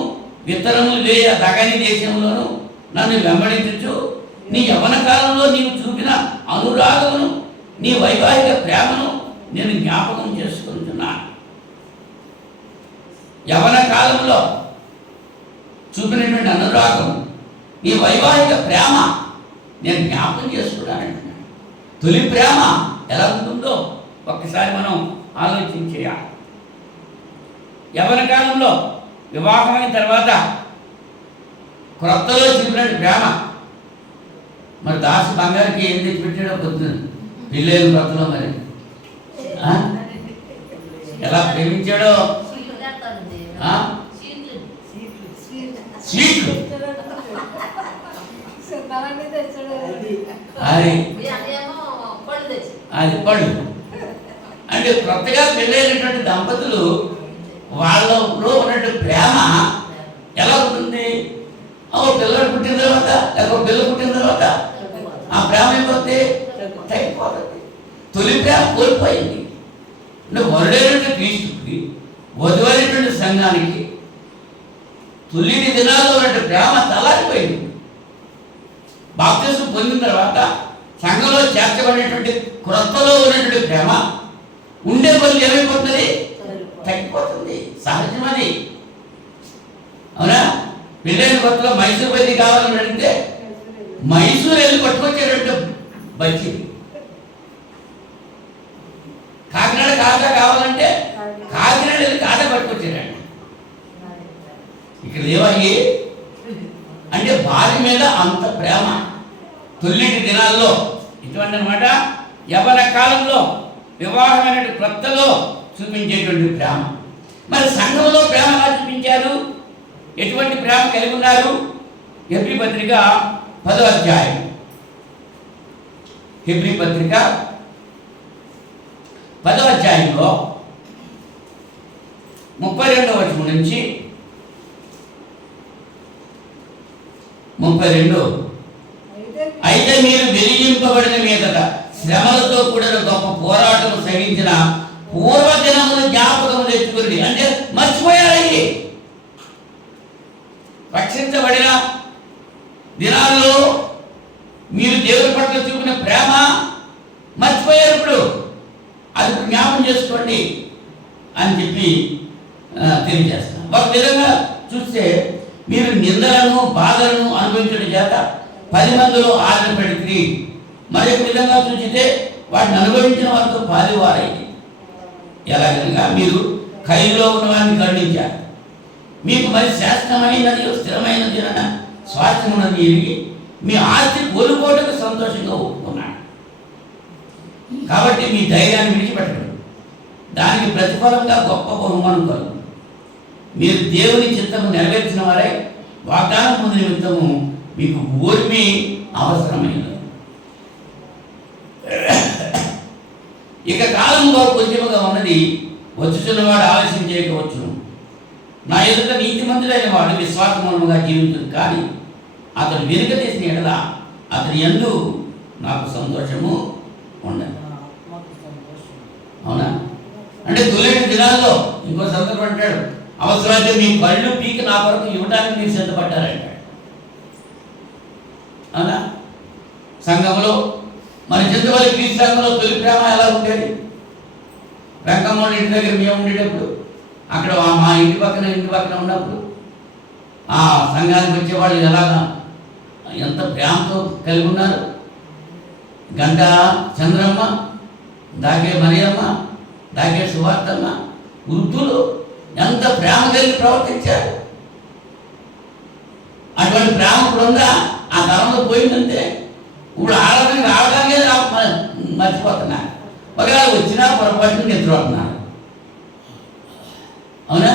విత్తనములు వేయ దగని దేశంలోను నన్ను వెంబడించు. నీ యవ్వన కాలంలో నీవు చూపిన అనురాగమును, నీ వైవాహిక ప్రేమను నేను జ్ఞాపకం చేసుకుంటున్నాను. యవ్వన కాలంలో చూపినటువంటి అనురాగం, నీ వైవాహిక ప్రేమ నేను జ్ఞాపకం చేసుకున్నానంటున్నాను. తొలి ప్రేమ ఎలా ఉంటుందో ఒక్కసారి మనం ఆలోచించేయాలి. యవ్వన కాలంలో వివాహమైన తర్వాత క్రొత్తలో చూపిన ప్రేమ, మరి దాసు బంగారికి ఏం తెచ్చిపెట్టాడో పొద్దున పెళ్ళైన క్రొత్తలో మరి ఎలా ప్రేమించాడో, స్వీట్లు అది పళ్ళు. అంటే కొత్తగా పెళ్ళైనటువంటి దంపతులు వాళ్ళలో ఉన్నటువంటి ప్రేమ ఎలా ఉంటుంది? పిల్లలు పుట్టిన తర్వాత లేకపోతే పిల్లలు పుట్టిన తర్వాత ఆ ప్రేమ అయిపోతే తగ్గిపోతుంది. తొలి ప్రేమ కోల్పోయింది. అంటే వరుడైనటువంటి క్రీస్తుకి వధువైనటువంటి సంఘానికి తొలిటి దినాల్లో ఉన్నటువంటి ప్రేమ తలారిపోయింది. బాప్తిసం పొందిన తర్వాత సంఘంలో చేర్చబడినటువంటి క్రొత్తలో ఉన్నటువంటి ప్రేమ ఉండే కొద్ది ఏమైపోతుంది? తగ్గిపోతుంది. సహజం అది. అవునా? పెళ్ళైన కొత్తలో మైసూర్ బజ్జీ కావాలని అడిగితే మైసూర్ వెళ్ళి పట్టుకొచ్చేటట్టు బజ్జీ. కాకినాడ కాజా కావాలంటే కాకినాడ వెళ్ళి కాజా పట్టుకొచ్చేటండి. ఇక్కడ ఏమయ్యి అంటే భార్య మీద అంత ప్రేమ తొలిటి దినాల్లో ఇటువంటి అనమాట. యవ్వన కాలంలో వివాహమైన కొత్తలో చూపించేటువంటి ప్రేమ. మరి సంఘంలో ప్రేమ ఎలా చూపించారు? ఎటువంటి ప్రేమ కలిగి ఉన్నారు? హెబ్రీ పత్రిక 10వ అధ్యాయం, హెబ్రీ పత్రిక 10వ అధ్యాయంలో 32వ వచనం నుంచి 32. అయితే మీరు వెలిగింపబడిన మీదట శ్రమలతో కూడిన గొప్ప పోరాటం సహించిన పూర్వదినములు జ్ఞాపకం తెచ్చుకుని, అంటే మర్చిపోయారయ్యి. రక్షించబడిన దినాల్లో మీరు దేవుని పట్ల చూపిన ప్రేమ మర్చిపోయారు. ఇప్పుడు అది జ్ఞాపకం చేసుకోండి అని చెప్పి తెలియజేస్తాను. ఒక విధంగా చూస్తే మీరు నిందలను బాధలను అనుభవించడం చేత 10 మందిలో ఆదరణ పెడితే, మరొక విధంగా చూస్తే వాటిని అనుభవించిన వారితో పాలివారైంది. ఎలాగనగా మీరు ఖైదులో ఉన్న వారిని ఖండించారు. మీకు మరి శాశ్వతమైనది స్థిరమైనది అన్న స్వాస్థ్యం ఉన్నది ఎరిగి మీ ఆస్తి కోల్పోవటకు సంతోషంగా ఒప్పుకున్నాడు. కాబట్టి మీ ధైర్యాన్ని విడిచిపెట్టడం, దానికి ప్రతిఫలంగా గొప్ప బహుమానం కలుగు. మీరు దేవుని చిత్తము నెరవేర్చిన వారై వాగ్దానం పొందిన నిమిత్తము మీకు ఓర్మి అవసరమైనది. ఇక కాలంలో కొంచెముగా ఉన్నది, వచ్చుచున్నవాడు ఆలస్యం చేయకపోవచ్చును. నా ఎదుట నీతిమంతుడైన వాడు విశ్వాసమూలముగా జీవించును, కానీ అతడు వెనుక తీసిన ఎడల అతని యందు నాకు సంతోషము ఉండదు. అవునా? అంటే తొలిటి దినాల్లో ఇంకో సందర్భం అంటాడు, అవసరమైతే మీ కళ్ళు పీకి నా కొరకు ఇవ్వడానికి మీరు సిద్ధపడ్డారంటాడు. అవునా? సంఘంలో మన చింతవల్లి క్రీస్తు సంఘంలో తొలి ప్రేమ ఎలా ఉండేది? రంగమ్మ ఇంటి దగ్గర మేము ఉండేటప్పుడు, అక్కడ మా ఇంటి పక్కన ఉన్నప్పుడు ఆ సంఘానికి వచ్చేవాళ్ళు ఎలాగా ఎంత ప్రేమతో కలిగి ఉన్నారు. గంట చంద్రమ్మ, దాకే మరియమ్మ, దాకే సువార్తమ్మ, వృద్ధులు ఎంత ప్రేమ కలిగి ప్రవర్తించారు. అటువంటి ప్రేమ ఇప్పుడు ఉందా? ఆ తరంలో పోయిందంటే ఇప్పుడు ఆడడానికి మర్చిపోతున్నారు. ఒకవేళ వచ్చినా పొరపాటున నిద్రపోతున్నారు. అవునా?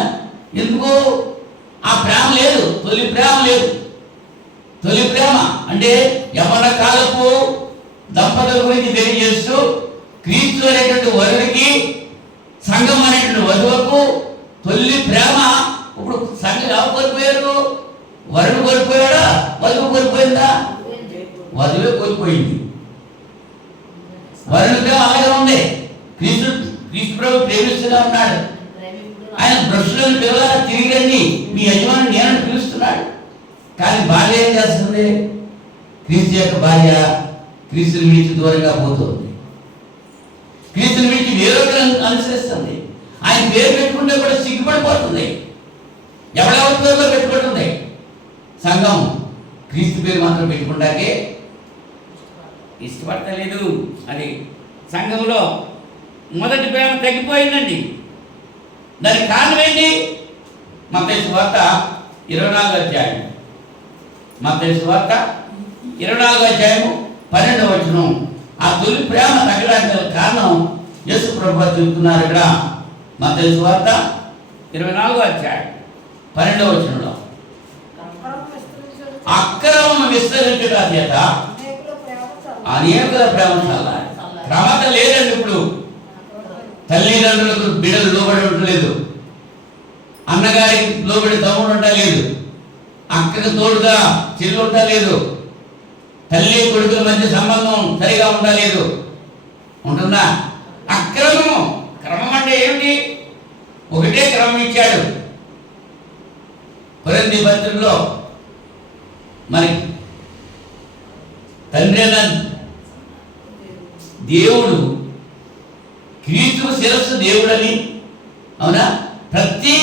ఎందుకు? ఆ ప్రేమ లేదు, తొలి ప్రేమ లేదు. తొలి ప్రేమ అంటే యవ్వన కాలపు దంపతుల గురించి తెలియజేస్తూ క్రీస్తు అనేటువంటి వరుడికి సంఘం అనేటువంటి వధువుకు తొలి ప్రేమ. ఇప్పుడు సంఘం ఎవరు కోల్పోయారు? వరుడు కోల్పోయాడా? వధువు కోల్పోయిందా? వధువే కోల్పోయింది. వరుడి ప్రేమ అలాగే ఉంది. క్రీస్తు ప్రభు ప్రేమిస్తూనే ఉన్నాడు. ఆయన బ్రష్లను పిల్లలారా తిరిగి రండి, మీ యజమాని నేను పిలుస్తున్నాడు. కానీ భార్య ఏం చేస్తుంది? క్రీస్తు యొక్క భార్య క్రీస్తుని విడిచి దూరంగా పోతుంది. క్రీస్తుని విడిచి వేరొకరిని అనుసరిస్తుంది. ఆయన పేరు పెట్టుకుంటే కూడా సిగ్గుపడిపోతుంది. ఎవరెవరి పేరులో పెట్టుకుంటుంది? సంఘం క్రీస్తు పేరు మాత్రం పెట్టుకుంటాకే ఇష్టపడతలేదు. అది సంఘంలో మొదటి ప్రేమ తగ్గిపోయిందండి. దానికి కారణం ఏంటి? మత్తయి సువార్త 24వ అధ్యాయం, మత్తయి సువార్త 24వ అధ్యాయము 12వ వచనం. ఆ తొలి ప్రేమ తగ్గడానికి కారణం యేసు ప్రభువు చెబుతున్నారు ఇక్కడ. మత్తయి సువార్త 24వ అధ్యాయం 12వ వచనంలో, అక్రమం విస్తరించుట చేత అనేకుల ప్రేమ చల్లారి. క్రమత లేదండి. ఇప్పుడు తల్లిదండ్రులకు బిడ్డలు లోబడి ఉండలేదు, అన్నగారికి లోబడి తమ్ముడు ఉండలేదు, అక్కకు తోడుగా చెల్లి ఉండలేదు, తల్లి కొడుకుల మధ్య సంబంధం సరిగా ఉండలేదు. ఉంటుందా? అక్రమం. క్రమం అంటే ఏమిటి? ఒకటే క్రమం ఇచ్చాడు. కొరింథీ పత్రికలో మరి తండ్రి అయిన దేవుడు క్రీస్తు శిరస్సు దేవుడని, అవునా? ప్రతి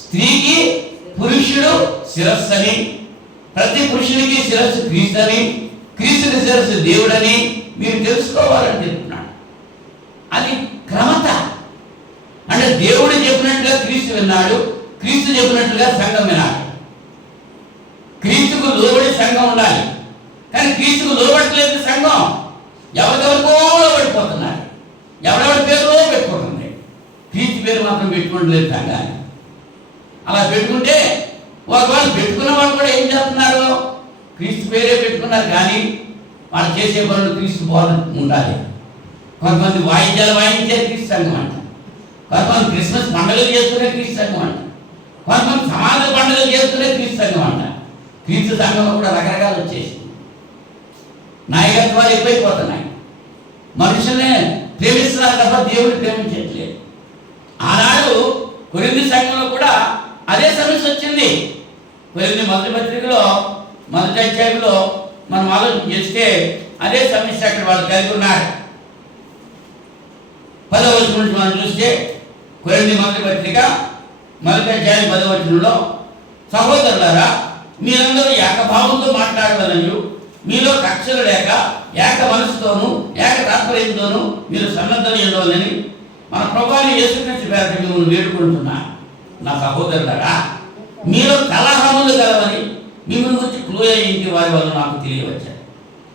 స్త్రీకి పురుషుడు శిరస్సు అని, ప్రతి పురుషునికి శిరస్సు క్రీస్తు అని, క్రీస్తుని శిరస్సు దేవుడని మీరు తెలుసుకోవాలని చెప్తున్నాడు. అది క్రమత. అంటే దేవుడు చెప్పినట్లుగా క్రీస్తు విన్నాడు, క్రీస్తు చెప్పినట్లుగా సంఘం వినాలి. క్రీస్తుకు లోబడి సంఘం ఉండాలి. కానీ క్రీస్తుకు లోబడట్లేదు సంఘం. ఎవరికెవరికో లోబడిపోతున్నారు, ఎవరెవరి పేరులో పెట్టుకుంటుంది. క్రీస్తు పేరు మాత్రం పెట్టుకోవట్లేదు సంఘాన్ని. అలా పెట్టుకుంటే వాళ్ళు పెట్టుకున్న వాళ్ళు కూడా ఏం చేస్తున్నారు? క్రీస్తు పేరే పెట్టుకున్నారు, కానీ వాళ్ళు చేసే పనులు క్రీస్తు బోధ ఉండాలి. కొంతమంది వాయిద్యాలు వాయించే క్రీస్తు సంఘం అంట, కొంతమంది క్రిస్మస్ పండుగలు చేసుకునే క్రీస్తు సంఘం అంట, కొంతమంది సమాజ పండుగలు చేసుకునే క్రీస్తు సంఘం అంట. క్రీస్తు సంఘంలో కూడా రకరకాలు వచ్చేసి నాయకత్వాలు ఎక్కువైపోతున్నాయి. మనుషుల్ని ప్రేమిస్తున్నారు తప్ప దేవుడిని ప్రేమించట్లేదు. ఆనాడు కొరింథీ సంఘంలో కూడా అదే సమస్య వచ్చింది. కొరింథీ మొదటి పత్రికలో మొదటి అధ్యాయంలో మనం ఆలోచన చేస్తే అదే సమస్య అక్కడ వాళ్ళు కలిగి ఉన్నారు. 10వ వచనం నుంచి మనం చూస్తే కొరింథీ మొదటి పత్రిక మొదటి అధ్యాయం 10వ వచనంలో, సహోదరులారా మీరందరూ ఏకభావంతో మాట్లాడవలనయు, మీలో కక్షలు లేక ఏక మనసుతోనూ ఏక తాత్పర్యంతోనూ మీరు సన్నద్ధం చేయవలనని మన ప్రభువైన యేసుక్రీస్తు పేరిట మిమ్మల్ని వేడుకుంటున్నా. నా సహోదరులారా, మీలో కలహములు గలవని మిమ్మల్ని గురించి క్లోయ ఇంటి వారి వల్ల నాకు తెలియవచ్చారు.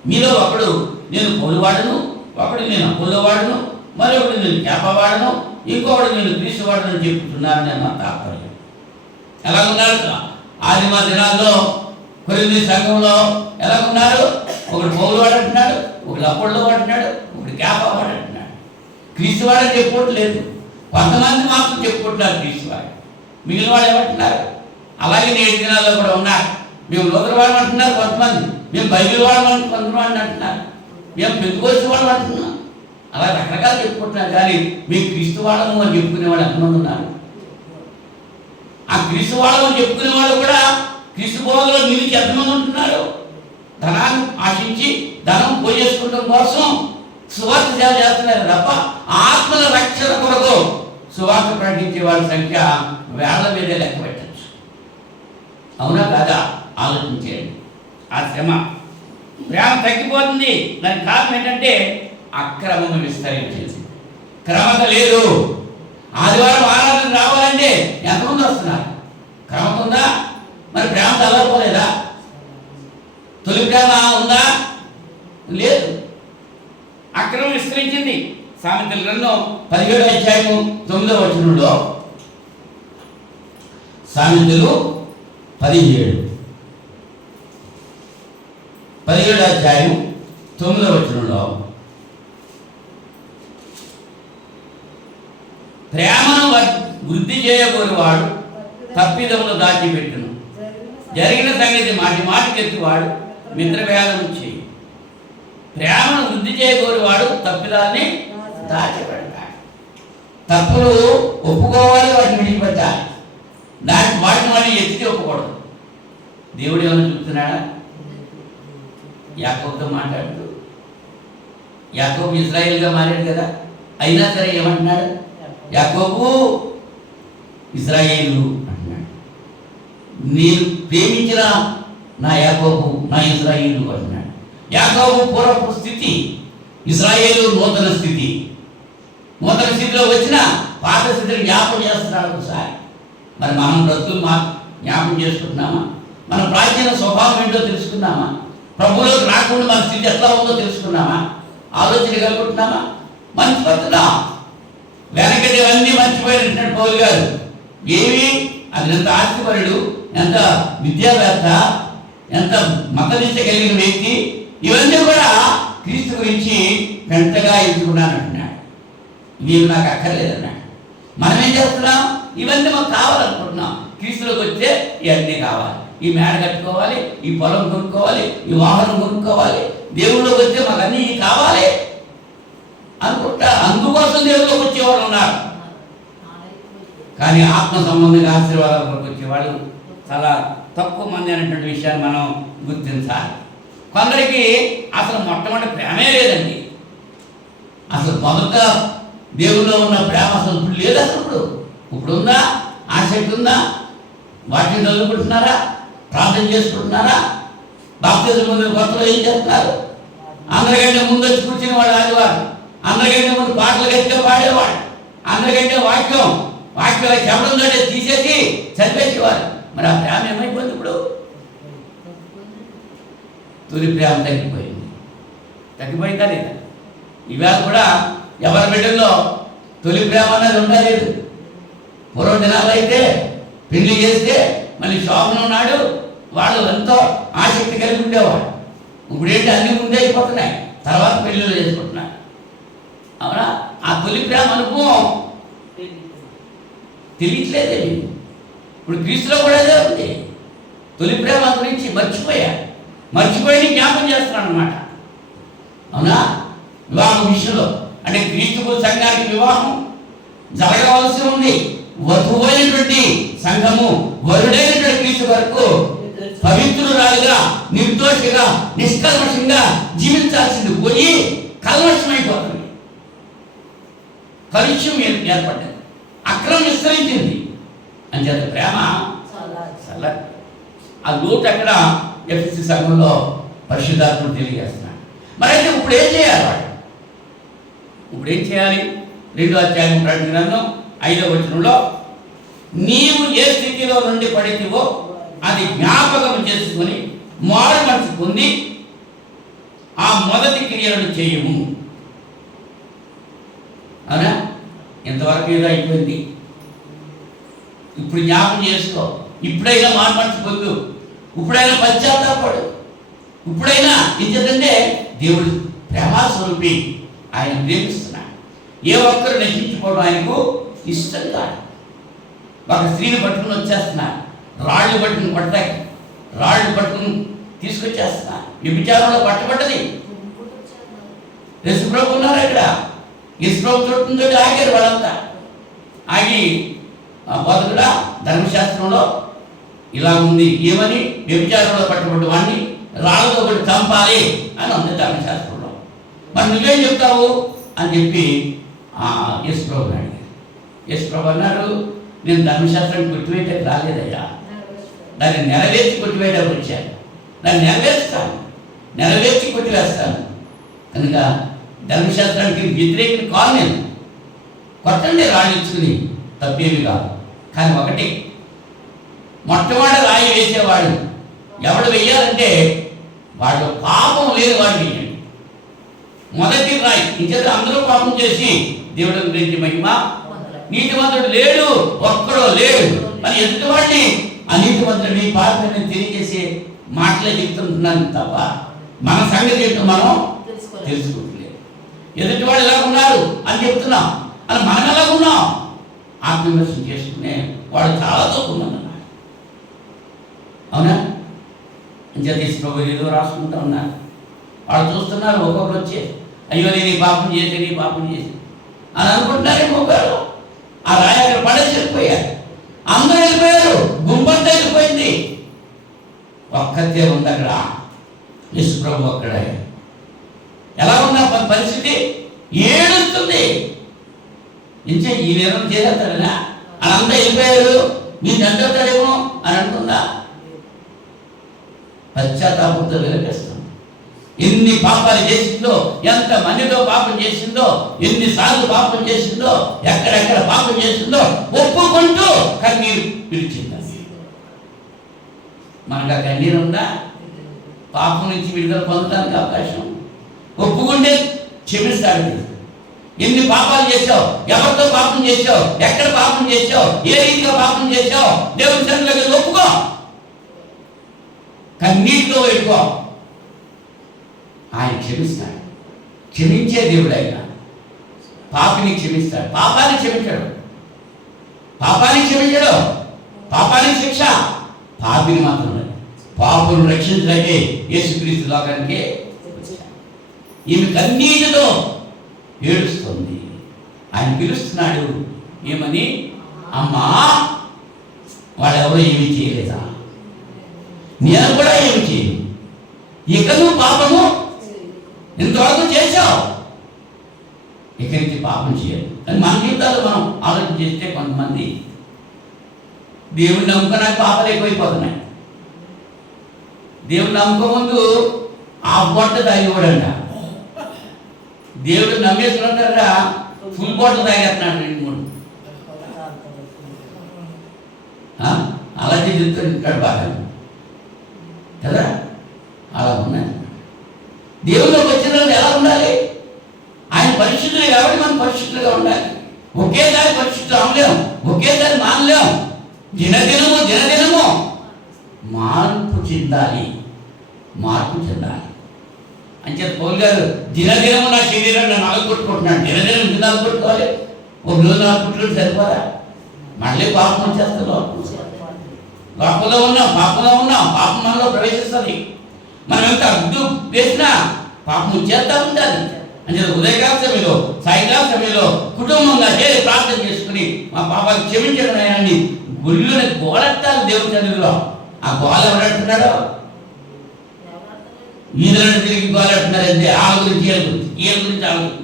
మీలో ఒకడు నేను పౌలువాడను, ఒకడు నేను అపోలోవాడను, మరొకడు నేను కేపవాడను, ఇంకొకడు నేను క్రీస్తు వాడను చెప్పుతున్నానని నా తాత్పర్యం. ఎలా ఉన్నారు? ఆదిమ దినాల్లో కొరింథీ సంఘంలో ఎలా ఉన్నారు? ఒకడు పౌలువాడు అంటున్నాడు, ఒకడు అపోలోవాడు అంటున్నాడు, ఒకడు కేపవాడు అంటున్నాడు. క్రీస్తు వాడని చెప్పుకోవట్లేదు. కొంతమంది మాత్రం చెప్పుకుంటున్నారు క్రీస్తు వాడు, మిగిలిన వాడు ఏమంటున్నారు? అలాగే నేటి దినాల్లో కూడా ఉన్నారు. మేము లోకల్ వాడు అంటున్నారు కొంతమంది, మేము బైబిల్ వాడు కొంతమంది అంటున్నారు, మేము పెద్దకోసి వాడు అంటున్నాం. అలా రకరకాలు చెప్పుకుంటున్నారు. కానీ మేము క్రీస్తు వాళ్ళము అని చెప్పుకునేవాడు ఎంతమంది ఉన్నారు? ఆ క్రీస్తు వాళ్ళని చెప్పుకునే వాళ్ళు కూడా క్రీస్తు బోధలో నిలిచి ఎంతమంది ఉంటున్నారు? ధనాన్ని ఆశించి ధనం పోజేసుకోవడం కోసం సువార్త సేవ చేస్తున్నారు తప్ప ఆత్మల రక్షణ కొరకు సువార్త ప్రకటించే వాళ్ళ సంఖ్య వేల మీదే లెక్క పెట్టచ్చు. అవునా కాదా? ఆలోచించేయండి. ఆ శ్రమ ప్రేమ తగ్గిపోతుంది. దానికి కారణం ఏంటంటే అక్రమం విస్తరించేసి. క్రమత లేదు. ఆదివారం ఆరాధన రావాలంటే ఎంతమంది వస్తున్నారు? క్రమత ఉందా? మరి ప్రేమ చదవకపోలేదా? తొలి ప్రేమ ఉందా? లేదు. అక్రమం విస్తరించింది. సామెతల గ్రంథం 17వ అధ్యాయము 9వ వచనంలో, సామెతలు 17వ అధ్యాయం 9వ వచనంలో, ప్రేమను వృద్ధి చేయగోరువాడు తప్పిదములు దాచిపెట్టును, జరిగిన సంగతి మాటి మాటికి ఎత్తువాడు మిత్రభేదం చేయి. ప్రేమను వృద్ధి చేయగోరువాడు తప్పిదాన్ని దాచిపెడతాడు. తప్పులు ఒప్పుకోవాలి, వాటిని విడిచిపెట్టాలి. వాటిని వాడిని ఎత్తి ఒప్పుకోవడం. దేవుడు ఏమైనా చూస్తున్నాడా? యాకోబుతో మాట్లాడుతూ, యాకోబు ఇజ్రాయేల్గా మారాడు కదా, అయినా సరే ఏమంటున్నాడు? యాకోబు ఇజ్రాయేలు అంటున్నాడు. నేను ప్రేమించిన నా యాకోబు నా ఇజ్రాయేలు అంటున్నాడు. యాకోబు పూర్వపు స్థితి, ఇజ్రాయేలు నూతన స్థితి. నూతన స్థితిలో వచ్చిన పాత స్థితిని జ్ఞాపకం చేస్తున్నాడు ఒకసారి. మరి మనం బ్రతుకులు జ్ఞాపకం చేసుకుంటున్నామా? మన ప్రాచీన స్వభావం ఏంటో తెలుసుకున్నామా? ప్రభువులోకి రాకుండా మన స్థితి ఎట్లా ఉందో తెలుసుకున్నామా? ఆలోచన కలుగుతున్నామా? మర్చిపోతున్నాం. వెనకటివన్నీ మర్చిపోయినట్టు పౌలు గారు. ఏమి అది ఎంత ఆస్తిపరుడు, ఎంత విద్యావేత్త, ఎంత మతనిష్ట కలిగిన వ్యక్తి, ఇవన్నీ కూడా క్రీస్తు గురించి పెంటగా ఎంచుకున్నానంటున్నాడు. ఇవి నాకు అక్కర్లేదన్నాడు. మనం ఏం చేస్తున్నాం? ఇవన్నీ మాకు కావాలనుకుంటున్నాం. క్రీస్తులోకి వస్తే ఇవన్నీ కావాలి. ఈ మేడ కట్టుకోవాలి, ఈ పొలం కొనుక్కోవాలి, ఈ వాహనం కొనుక్కోవాలి. దేవుళ్ళలోకి వస్తే మాకు అన్నీ కావాలి అనుకుంటా. అందుకోసం దేవుళ్ళలోకి వచ్చేవాళ్ళు ఉన్నారు. కానీ ఆత్మ సంబంధంగా ఆశీర్వాదాలకు వచ్చేవాళ్ళు చాలా తక్కువ మంది అనేటువంటి విషయాన్ని మనం గుర్తించాలి. కొందరికి అసలు మొట్టమొదటి ప్రేమే లేదండి. అసలు మొదట దేవుల్లో ఉన్న ప్రేమ అసలు ఇప్పుడు లేదు. అసలు ఇప్పుడు ఉందా? ఆసక్తి ఉందా? వాటిని చదువుకుంటున్నారా? ప్రార్థన చేసుకుంటున్నారా? బాప్తిజం ముందు కొత్తలో ఏం చేస్తున్నారు? అందరికంటే ముందు వచ్చి కూర్చుని వాడు ఆదివారం, అందరికంటే ముందు పాటలు గట్టిగా పాడేవాడు, అందరికంటే వాక్యం చెప్పడం తోటే తీసేసి చదివేసేవారు. మరి ఆ ప్రేమ ఏమైపోయింది? ఇప్పుడు తొలి ప్రేమ తగ్గిపోయిందా లేదా? ఇవాళ కూడా ఎవరి బిడ్డల్లో తొలి ప్రేమ అనేది ఉండలేదు. పూర్వ దినాలు అయితే పెళ్లి చేస్తే మళ్ళీ శోభనం ఉన్నాడు వాళ్ళు ఎంతో ఆసక్తి కలిగి ఉండేవాడు. ఇప్పుడేంటి అన్ని ముందే అయిపోతున్నాయి, తర్వాత పెళ్ళిళ్ళు చేసుకుంటున్నారు. అవునా? ఆ తొలి ప్రేమ అనుభవం తెలియట్లేదే. ఇప్పుడు క్రీస్తులో కూడా అదే ఉంది. తొలి ప్రేమ గురించి మర్చిపోయి జ్ఞాపకం చేస్తున్నాను అనమాట. అవునా? వివాహం విషయంలో అంటే క్రీస్తుకు సంఘానికి వివాహం జరగవలసి ఉంది. వధువైనటువంటి సంఘము వరుడైనటువంటి క్రీస్తు వరకు పవిత్రురాలుగా, నిర్దోషిగా, నిష్కల్మషంగా జీవించాల్సింది పోయి కల్మషమైపోతుంది. కలుష్యం ఏర్పడ్డది, అక్రమం విస్తరించింది. అంచేత ప్రేమ ఆ లోటు అక్కడ ఎఫ్ఎస్సి సంఘంలో పరిశుద్ధాత్మను తెలియజేస్తున్నాడు. మరి అయితే ఇప్పుడు ఏం చేయాలి వాడు? ఇప్పుడు ఏం చేయాలి? 2వ అధ్యాయం ప్రకటన గ్రంథం 5వ వచనంలో, నీవు ఏ స్థితిలో నుండి పడితివో అది జ్ఞాపకం చేసుకుని మారు మనసు పొంది ఆ మొదటి క్రియలను చేయము. అవునా? ఇంతవరకు ఏదో అయిపోయింది. ఇప్పుడు జ్ఞాపకం చేసుకో. ఇప్పుడైనా మారు మనసు పొందు, ఇప్పుడైనా పశ్చాత్తాపడు, ఇప్పుడైనా ఎందుకంటే దేవుడు ప్రేమాస్వరూపి, ఆయన ప్రేమిస్తున్నాడు. ఏ ఒక్కరు నశించుకోవడం ఆయనకు ఇష్టం కాదు. ఒక స్త్రీని పట్టుకుని వచ్చేస్తున్నారు, రాళ్ళు పట్టుకుని పడతాయి, రాళ్ళు పట్టుకుని తీసుకొచ్చేస్తున్నారు. వ్యభిచారంలో పట్టబడ్డది. యేసుప్రభు ఉన్నారు అక్కడ. యేసుప్రభు చూడటంతో ఆగారు వాళ్ళంతా. ఆగి బోధకుడా ధర్మశాస్త్రంలో ఇలా ఉంది, ఏమని? వ్యభిచారంలో పట్టబడ్డ వాడిని రాళ్ళతో ఒకటి చంపాలి అని ఉంది ధర్మశాస్త్రంలో. మరి నువ్వేం చెప్తావు అని చెప్పి యేసుప్రభుని అడిగారు. యేసుప్రభు అన్నారు, నేను ధర్మశాస్త్రాన్ని కొట్టివేయడానికి రాలేదయ్యా, దాన్ని నెరవేర్చి కొట్టివేయడానికి వచ్చాను. దాన్ని నెరవేర్చి కొట్టివేస్తాను. కనుక ధర్మశాస్త్రానికి వ్యతిరేకం కాదు నేను. కొట్టండి రాళ్ళు ఇచ్చుకుని, తప్పేమి కాదు. కానీ ఒకటి, మొట్టమొదటి రాయి వేసేవాడు ఎవడు వెయ్యాలంటే వాడు పాపం లేని వాడు వెయ్యండి. మొదటి రాయి ఇంచేత అందరూ పాపం చేసి దేవుడి గురించి మహిమ, నీతిమంతుడు లేడు, ఒక్కడో లేడు అని ఎదుటివాడిని అనీతిమంతుడు మీ పాపని తెలియజేసే మాటలే చెప్తుంటున్నాను తప్ప మన సంగతి ఏంటో మనం తెలుసుకోవట్లేదు. ఎదుటివాడు ఎలా ఉన్నారు అని చెప్తున్నాం, అని మనం ఎలా ఉన్నాం ఆత్మవిమర్శనం చేసుకునే వాడు చాలా తక్కువ మంది అన్నారు. అవునా? అంచేత ప్రభు ఏదో రాసుకుంటా ఉన్నారు. వాళ్ళు చూస్తున్నారు, ఒక్కొక్కరు వచ్చే అయ్యో నేను ఈ పాపం చేసి అని అనుకుంటున్నారేమో. ఆ రాయి అక్కడ పడేసి వెళ్ళిపోయారు, అందరూ వెళ్ళిపోయారు, గుంపంతా వెళ్ళిపోయింది. ఒక్కతే ఉంది అక్కడ, యేసు ప్రభు అక్కడ. ఎలా ఉన్నా పరిస్థితి? ఏడుస్తుంది. ఇంచే ఈ నేరం చేసేస్తాడనా అని అంతా వెళ్ళిపోయారు, మీరు చంపేస్తాడేమో అని అనుకుందా? పశ్చాత్తాపంతో విలపిస్తాం. ఎన్ని పాపాలు చేసిందో, ఎంత మందితో పాపం చేసిందో, ఎన్నిసార్లు పాపం చేసిందో, ఎక్కడెక్కడ పాపం చేసిందో ఒప్పుకుంటూ కన్నీరు పిలిచింది. మనకు ఆ కన్నీరు ఉందా? పాపం నుంచి విడుదల పొందడానికి అవకాశం. ఒప్పుకుంటే క్షమిస్తాడు. ఎన్ని పాపాలు చేశావు, ఎవరితో పాపం చేశావు, ఎక్కడ పాపం చేశావు, ఏ రీతిగా పాపం చేశావు, దేవుని సన్నిధిలో ఒప్పుకో, కన్నీటితో వెళ్ళుకో. ఆయన క్షమిస్తాడు. క్షమించే దేవుడు ఆయన. పాపిని క్షమిస్తాడు, పాపాన్ని క్షమించడు. పాపాన్ని క్షమించడు, పాపానికి శిక్ష. పాపిని మాత్రం పాపును రక్షించడానికే యేసుక్రీస్తు లోకానికి ఈమె కన్నీటితో ఏడుస్తుంది. ఆయన పిలుస్తున్నాడు ఏమని? అమ్మా, వాడెవరో ఏమి చేయలేదా? నేను కూడా ఏమి చేయను. ఇక నువ్వు పాపము ఇంతవరకు చేశావు, ఇక నుంచి పాపం చేయాలి. కానీ మన జీవితాలు మనం ఆలోచన చేస్తే కొంతమంది దేవుని నమ్ముకోడానికి పాపాలు ఎక్కువైపోతున్నాయి. దేవుని నమ్ముకో ముందు ఆ బాటిల్ తాగేవాడంట. దేవుడు నమ్మేసుకుంటారా ఫుల్ బాటిల్ తాగేస్తున్నాడు 2-3. అలా చెప్తాడు బాగా కదా. అలా ఉన్నాయి. దేవుళ్ళకి వచ్చిన ఎలా ఉండాలి? ఆయన పరిశుద్ధులు కాబట్టి మనం పరిశుద్ధులుగా ఉండాలి. ఒకేసారి పరిశుద్ధులు అవ్వలేం, ఒకేసారి మానలేం. దినదినము మార్పు చెందాలి, మార్పు చెందాలి. అంచేత పౌలు గారు దినదినము నా శరీరాన్ని నన్ను కొట్టుకుంటున్నాడు. దినదినం దినాలు కొట్టుకోవాలి. ఒక రోజు 4 పుట్లు సరిపోరా? మళ్ళీ పాపం వచ్చేస్తే లోపల ఉన్నాం, పాపంలో ఉన్నాం, పాపం మనలో ప్రవేశిస్తుంది. మనం ఎంత అడ్డు వేసినా పాపం వచ్చేస్తా ఉండాలి. అంటే ఉదయకాల సమయంలో, సాయంకాల సమయంలో కుటుంబంగా చేరి ప్రార్థన చేసుకుని మా పాపాలు క్షమించడం ఆయనని గుళ్ళని గోడెట్టాలి దేవుని సన్నిధిలో. ఆ గోడ ఎవరంటున్నాడో వీధులను తిరిగి గోడెట్టున్నారంటే వాళ్ళ గురించి, వీళ్ళ గురించి వాళ్ళ గురించి,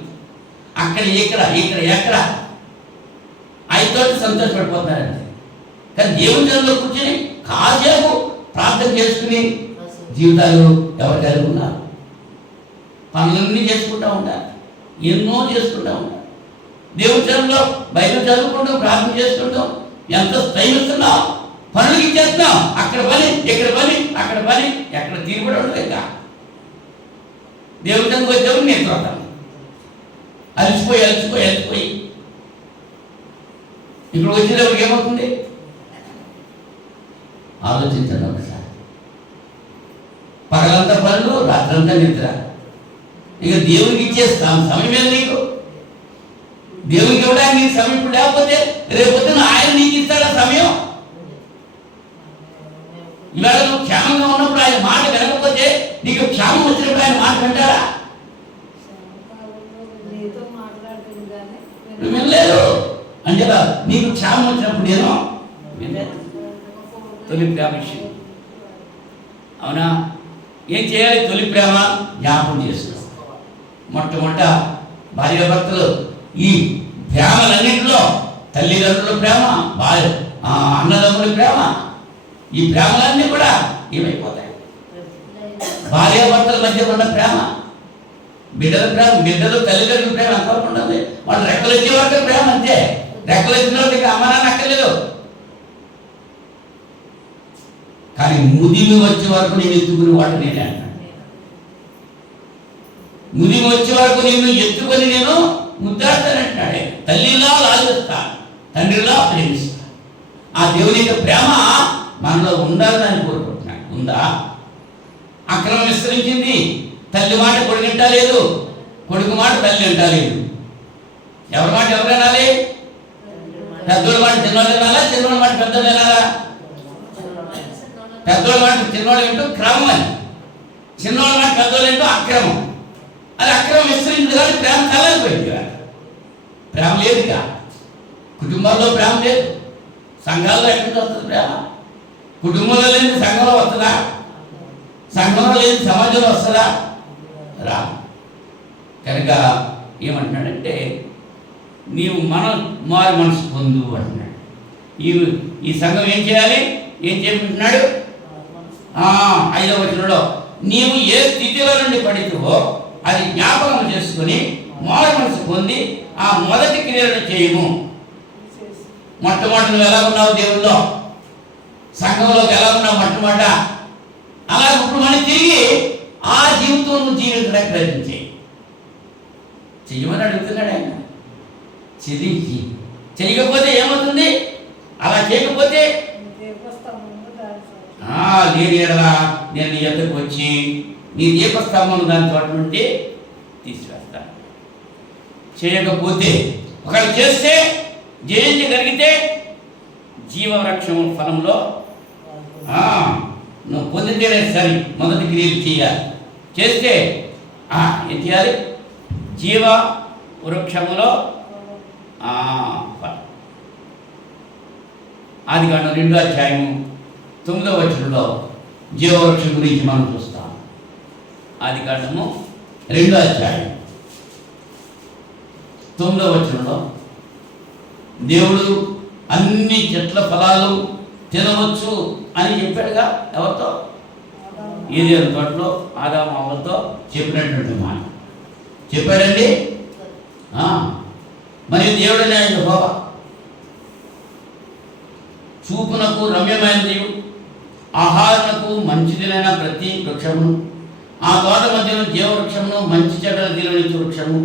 అక్కడ ఇక్కడ ఎక్కడ ఆయనతో సంతోషపడిపోతున్నారంటే. కానీ దేవుని సన్నిధిలో కూర్చొని కాసేపు ప్రార్థన చేసుకుని జీవితాలు ఎవరు కలిగి ఉన్నారు? పనులన్నీ చేసుకుంటూ ఉంటారు, ఎన్నో చేసుకుంటూ ఉంటారు. దేవుని సన్నిధిలో బైబిల్ చదువుకుంటూ ప్రార్థన చేసుకుంటాం. ఎంత స్థైర్స్తున్నాం, పనులకి ఇచ్చేస్తున్నాం. అక్కడ పని, ఇక్కడ పని, అక్కడ పని, ఎక్కడ తీరుబడి ఉండదు. ఇంకా దేవుని సన్నిధికి వచ్చేవారు నేను చూస్తాను. అలసిపోయి ఇక్కడ వచ్చేటప్పుడు ఏమవుతుంది ఆలోచించండి ఒకసారి. పగలంతా పనులు, రాత్రంతా నిద్ర. ఇక దేవునికి ఇచ్చేస్తాం సమయం. నీకు దేవునికి ఇవ్వడానికి నీకు సమయం ఇప్పుడు లేకపోతే రేపొద్దున ఆయన నీకు ఇస్తాడా సమయం? ఇవాళ నువ్వు క్షేమంగా ఉన్నప్పుడు ఆయన మాట వినకపోతే నీకు క్షేమం వచ్చినప్పుడు ఆయన మాట వింటారా? నువ్వు వినలేదు. అంచేత నీకు క్షేమం వచ్చినప్పుడు నేను వినలేదు. తొలి ప్రేమ విషయం అవునా? ఏం చేయాలి? తొలి ప్రేమ జ్ఞాపకం చేసుకో. మొట్టమొదట భార్యాభర్తలు ఈ ప్రేమలన్నింటిలో తల్లిదండ్రుల ప్రేమ, అన్నదమ్ముల ప్రేమ, ఈ ప్రేమలన్నీ కూడా ఏమైపోతాయి? భార్యాభర్తల మధ్య ఉన్న ప్రేమ, బిడ్డల ప్రేమ, బిడ్డలు తల్లిదండ్రుల ప్రేమ ఎంతవరకు ఉంటుంది? వాళ్ళు రెక్కలు వచ్చే వరకు ప్రేమ అంతే. రెక్కలు వచ్చిన వాళ్ళకి అమ్మ నాన్న అక్కర్లేదు. కానీ ముదిమి వచ్చే వరకు నేను ఎత్తుకుని వాడు నేనే అంటాను. ముదిమి వచ్చే వరకు నిన్ను ఎత్తుకొని నేను ముద్దాడతానంటున్నాడే. తల్లిలా లాలిస్తా, తండ్రిలా ప్రేమిస్తా. ఆ దేవుని యొక్క ప్రేమ మనలో ఉండాలని కోరుకుంటున్నాడు. ఉందా? అక్రమం విస్తరించింది. తల్లి మాట కొడుకు వింటా లేదు, కొడుకు మాట తల్లి వింటా లేదు. ఎవరి మాట ఎవరు వినాలి? పెద్దోళ్ళ మాట చిన్నోళ్ళు వినాలా? చిన్నోళ్ళ మాట పెద్దోళ్ళు వినాలా? పెద్దోళ్ళ మాట చిన్నోళ్ళు వింటూ క్రమం అని, చిన్నోళ్ళ మాట పెద్దోళ్ళు వింటూ అక్రమం. అది అక్రమం విస్తరించింది కానీ ప్రేమ కలగిపోయింది. ప్రేమ లేదుగా. కుటుంబాల్లో ప్రేమ లేదు. సంఘాల్లో ఎక్కడికి వస్తుంది ప్రేమ? కుటుంబంలో లేని సంఘంలో వస్తుందా? సంఘంలో లేని సమాజంలో వస్తుందా? రా. కనుక ఏమంటున్నాడంటే నీవు మారు మనసు పొందు అంటున్నాడు. ఈ సంఘం ఏం చేయాలి? ఏం చేయమంటున్నాడు? 5వ వచనంలో నీవు ఏ స్థితిలో నుండి పడితువో అది జ్ఞాపకం చేసుకుని మారు మనసు పొంది ఆ మొదటి క్రియలను చేయము. మొట్టమొదటి నువ్వు ఎలా ఉన్నావు దేవుల్లో, సంఘంలోకి ఎలా ఉన్నావు మొట్టమొదట, అలా ఇప్పుడు మనం తిరిగి ఆ జీవితం నువ్వు జీవించడానికి ప్రయత్నించే చెయ్యమని అడుగుతున్నాడు ఆయన. చెయ్యకపోతే ఏమవుతుంది? అలా చేయకపోతే నేను నీ ఎద్దకు వచ్చి నీ దీపస్తంభం దాని చోట నుండి తీసివేస్తాను. చేయకపోతే ఒకవేళ చేస్తే జయించగలిగితే జీవవృక్షం ఫలంలో నువ్వు పొందితేనే సరి మొదటి క్రియలు చేయాలి. చేస్తే ఏం చేయాలి? జీవ వృక్షములో ఆదికాండం 2వ అధ్యాయము 9వ వచనంలో జీవవృక్షం గురించి మనం చూస్తాం. ఆదికాండము 2వ అధ్యాయం 9వ వచనంలో దేవుడు అన్ని చెట్ల ఫలాలు తినవచ్చు అని చెప్పాడుగా. ఎవరితో? ఏదేను తోటలో ఆదాము అవ్వలతో చెప్పినటువంటి మాట చెప్పాడండి. మరియు దేవుడు యెహోవా చూపునకు రమ్యమైనది ఆహారమునకు మంచిదినైన ప్రతి వృక్షమును ఆ తోట మధ్యలో జీవవృక్షమును మంచి చెడ్డల తీరనిచ్చు వృక్షము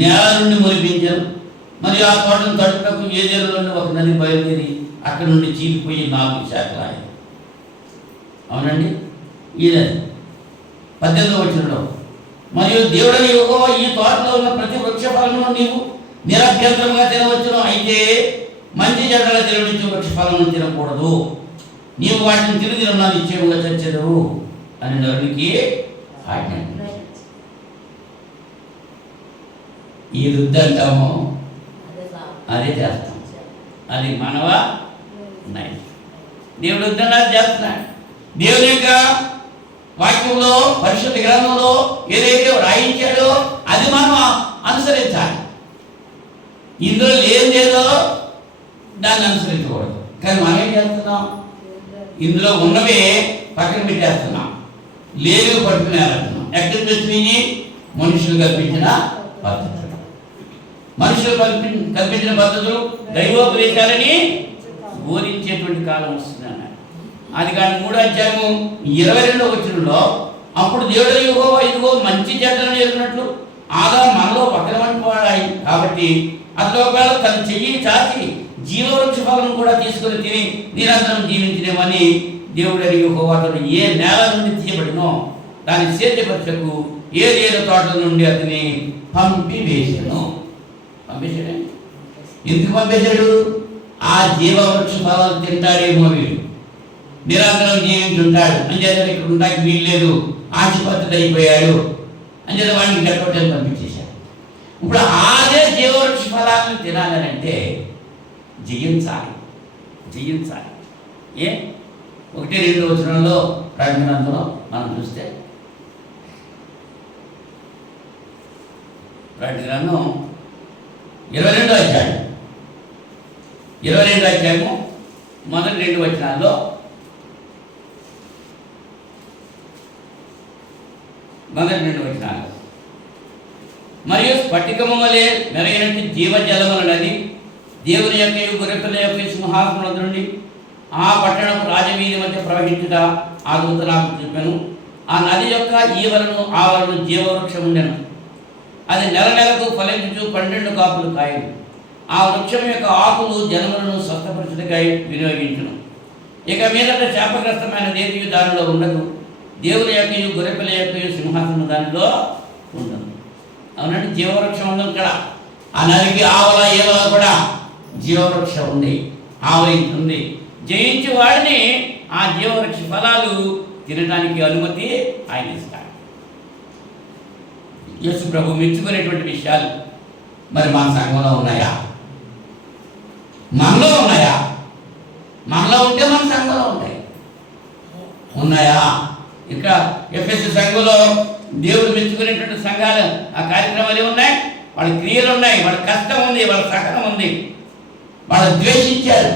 నేల నుండి మొలిపించాను. మరియు ఆ తోటను తట్టుటకు ఏదేను నుండి ఒక నది బయలుదేరి అక్కడ నుండి చీలిపోయి 4 శాఖలు అయ్యాయి. అవునండి, ఈ నది 18వ వచనంలో మరియు దేవుడని యెహోవా ఈ తోటలో ఉన్న ప్రతి వృక్ష ఫలమును నీవు నిరభ్యంతరంగా తినవచ్చును, అయితే మంచి చెడ్డల తెలివించు వృక్ష ఫలమును తినకూడదు, నీవు వాటిని తిరిగిన నిశ్చయముగా చచ్చెదవు అని నరునికి ఆజ్ఞ. ఈ వృద్ధంటామో అదే చేస్తాం. అది మానవ నైజం. దేవుడు వద్దన్నా చేస్తున్నాడు. దేవుని యొక్క వాక్యంలో పరిశుద్ధ గ్రంథంలో ఏదైతే రాయించాడో అది మనం అనుసరించాలి. ఇందులో లేదో దాన్ని అనుసరించకూడదు. కానీ మనం ఏం చేస్తున్నాం? ఇందులో ఉన్నవే పక్కన పెట్టేస్తున్నాం, లేనివి పట్టుకుని వెళ్తున్నాం. ఎక్కడికి వచ్చినాయి? మనుషులు కల్పించిన పద్ధతులు. మనుషులు కల్పించిన పద్ధతులు దైవోపదేశాలని బోధించేటువంటి కాలం వస్తుంది అన్నాడు. ఆదికాండం 3వ అధ్యాయము 22వ వచనంలో అప్పుడు దేవుడు యెహోవా ఇదిగో మంచి చెడ్డలను ఎరిగినట్లు ఆదాము మనలో ఒకరి వంటి వాడాయి కాబట్టి అతడు ఒకవేళ తన చెయ్యి చాచి జీవవృక్ష ఫలం కూడా తీసుకుని తిని నిరంతరం జీవించినేమని దేవుడు యెహోవా అతడు ఏ నేల నుండి తీయబడినో దాని సేద్యపరచకు ఏదేదో తోటల నుండి అతని పంపివేశాను. పంపించాడు. ఎందుకు పంపించాడు? ఆ జీవవృక్ష ఫలాలు తింటాడేమో, వీడు నిరంతరం జీవించుంటాడు అంచేత ఇక్కడ ఉండడానికి వీల్లేదు, ఆశపత్రుడు అయిపోయాడు అంచేత వాడిని గట్టొట్టని పంపించేశాడు. ఇప్పుడు అదే జీవవృక్ష ఫలాలను తినాలనంటే జయించాలి. ఏ 1-2 వచనంలో ప్రకటనలో మనం చూస్తే ప్రకటన 22వ అధ్యాయము మొదటి 2 వచనాల్లో మరియు స్ఫటికము వలె మెరైనట్టు జీవజలముల నది దేవుని యొక్క గొర్రెపిల్ల యొక్క సింహాసనం నుండి ఆ పట్టణపు రాజవీధి మధ్య ప్రవహించుట ఆ దూత నాకు చెప్పాను. ఆ నది యొక్క ఈవలను ఆవలను జీవవృక్షం ఉండెను. అది నెలకు ఫలించుచు 12 కాపులు కాయను. ఆ వృక్షం యొక్క ఆకులు జనములను స్వస్థపరచుటకై వినియోగించును. ఇక మీదట శాపగ్రస్తమైన దేవి దానిలో ఉండదు. దేవుని యొక్క గొర్రెపిల్ల యొక్క సింహాసనం దానిలో ఉండదు. అవునండి, జీవవృక్షం ఉంది ఇక్కడ. ఆ నదికి ఆవల ఏవల కూడా జీవవృక్షం ఉంది, ఆవలించింది. జయించి వాడిని ఆ జీవవృక్ష ఫలాలు తినడానికి అనుమతి ఆయన ఇస్తాడు. యేసు ప్రభు మెచ్చుకునేటువంటి విషయాలు మరి మన సంఘంలో ఉన్నాయా? మనలో ఉన్నాయా? మనలో ఉంటే మన సంఘంలో ఉన్నాయా? ఇంకా ఎఫ్ఎస్సి సంఘంలో దేవుడు మెచ్చుకునేటువంటి సంఘాలు ఆ కార్యక్రమాలు ఉన్నాయి, వాళ్ళ క్రియలు ఉన్నాయి, వాళ్ళ కష్టం ఉంది, వాళ్ళ సహనం ఉంది, వాళ్ళు ద్వేషించారు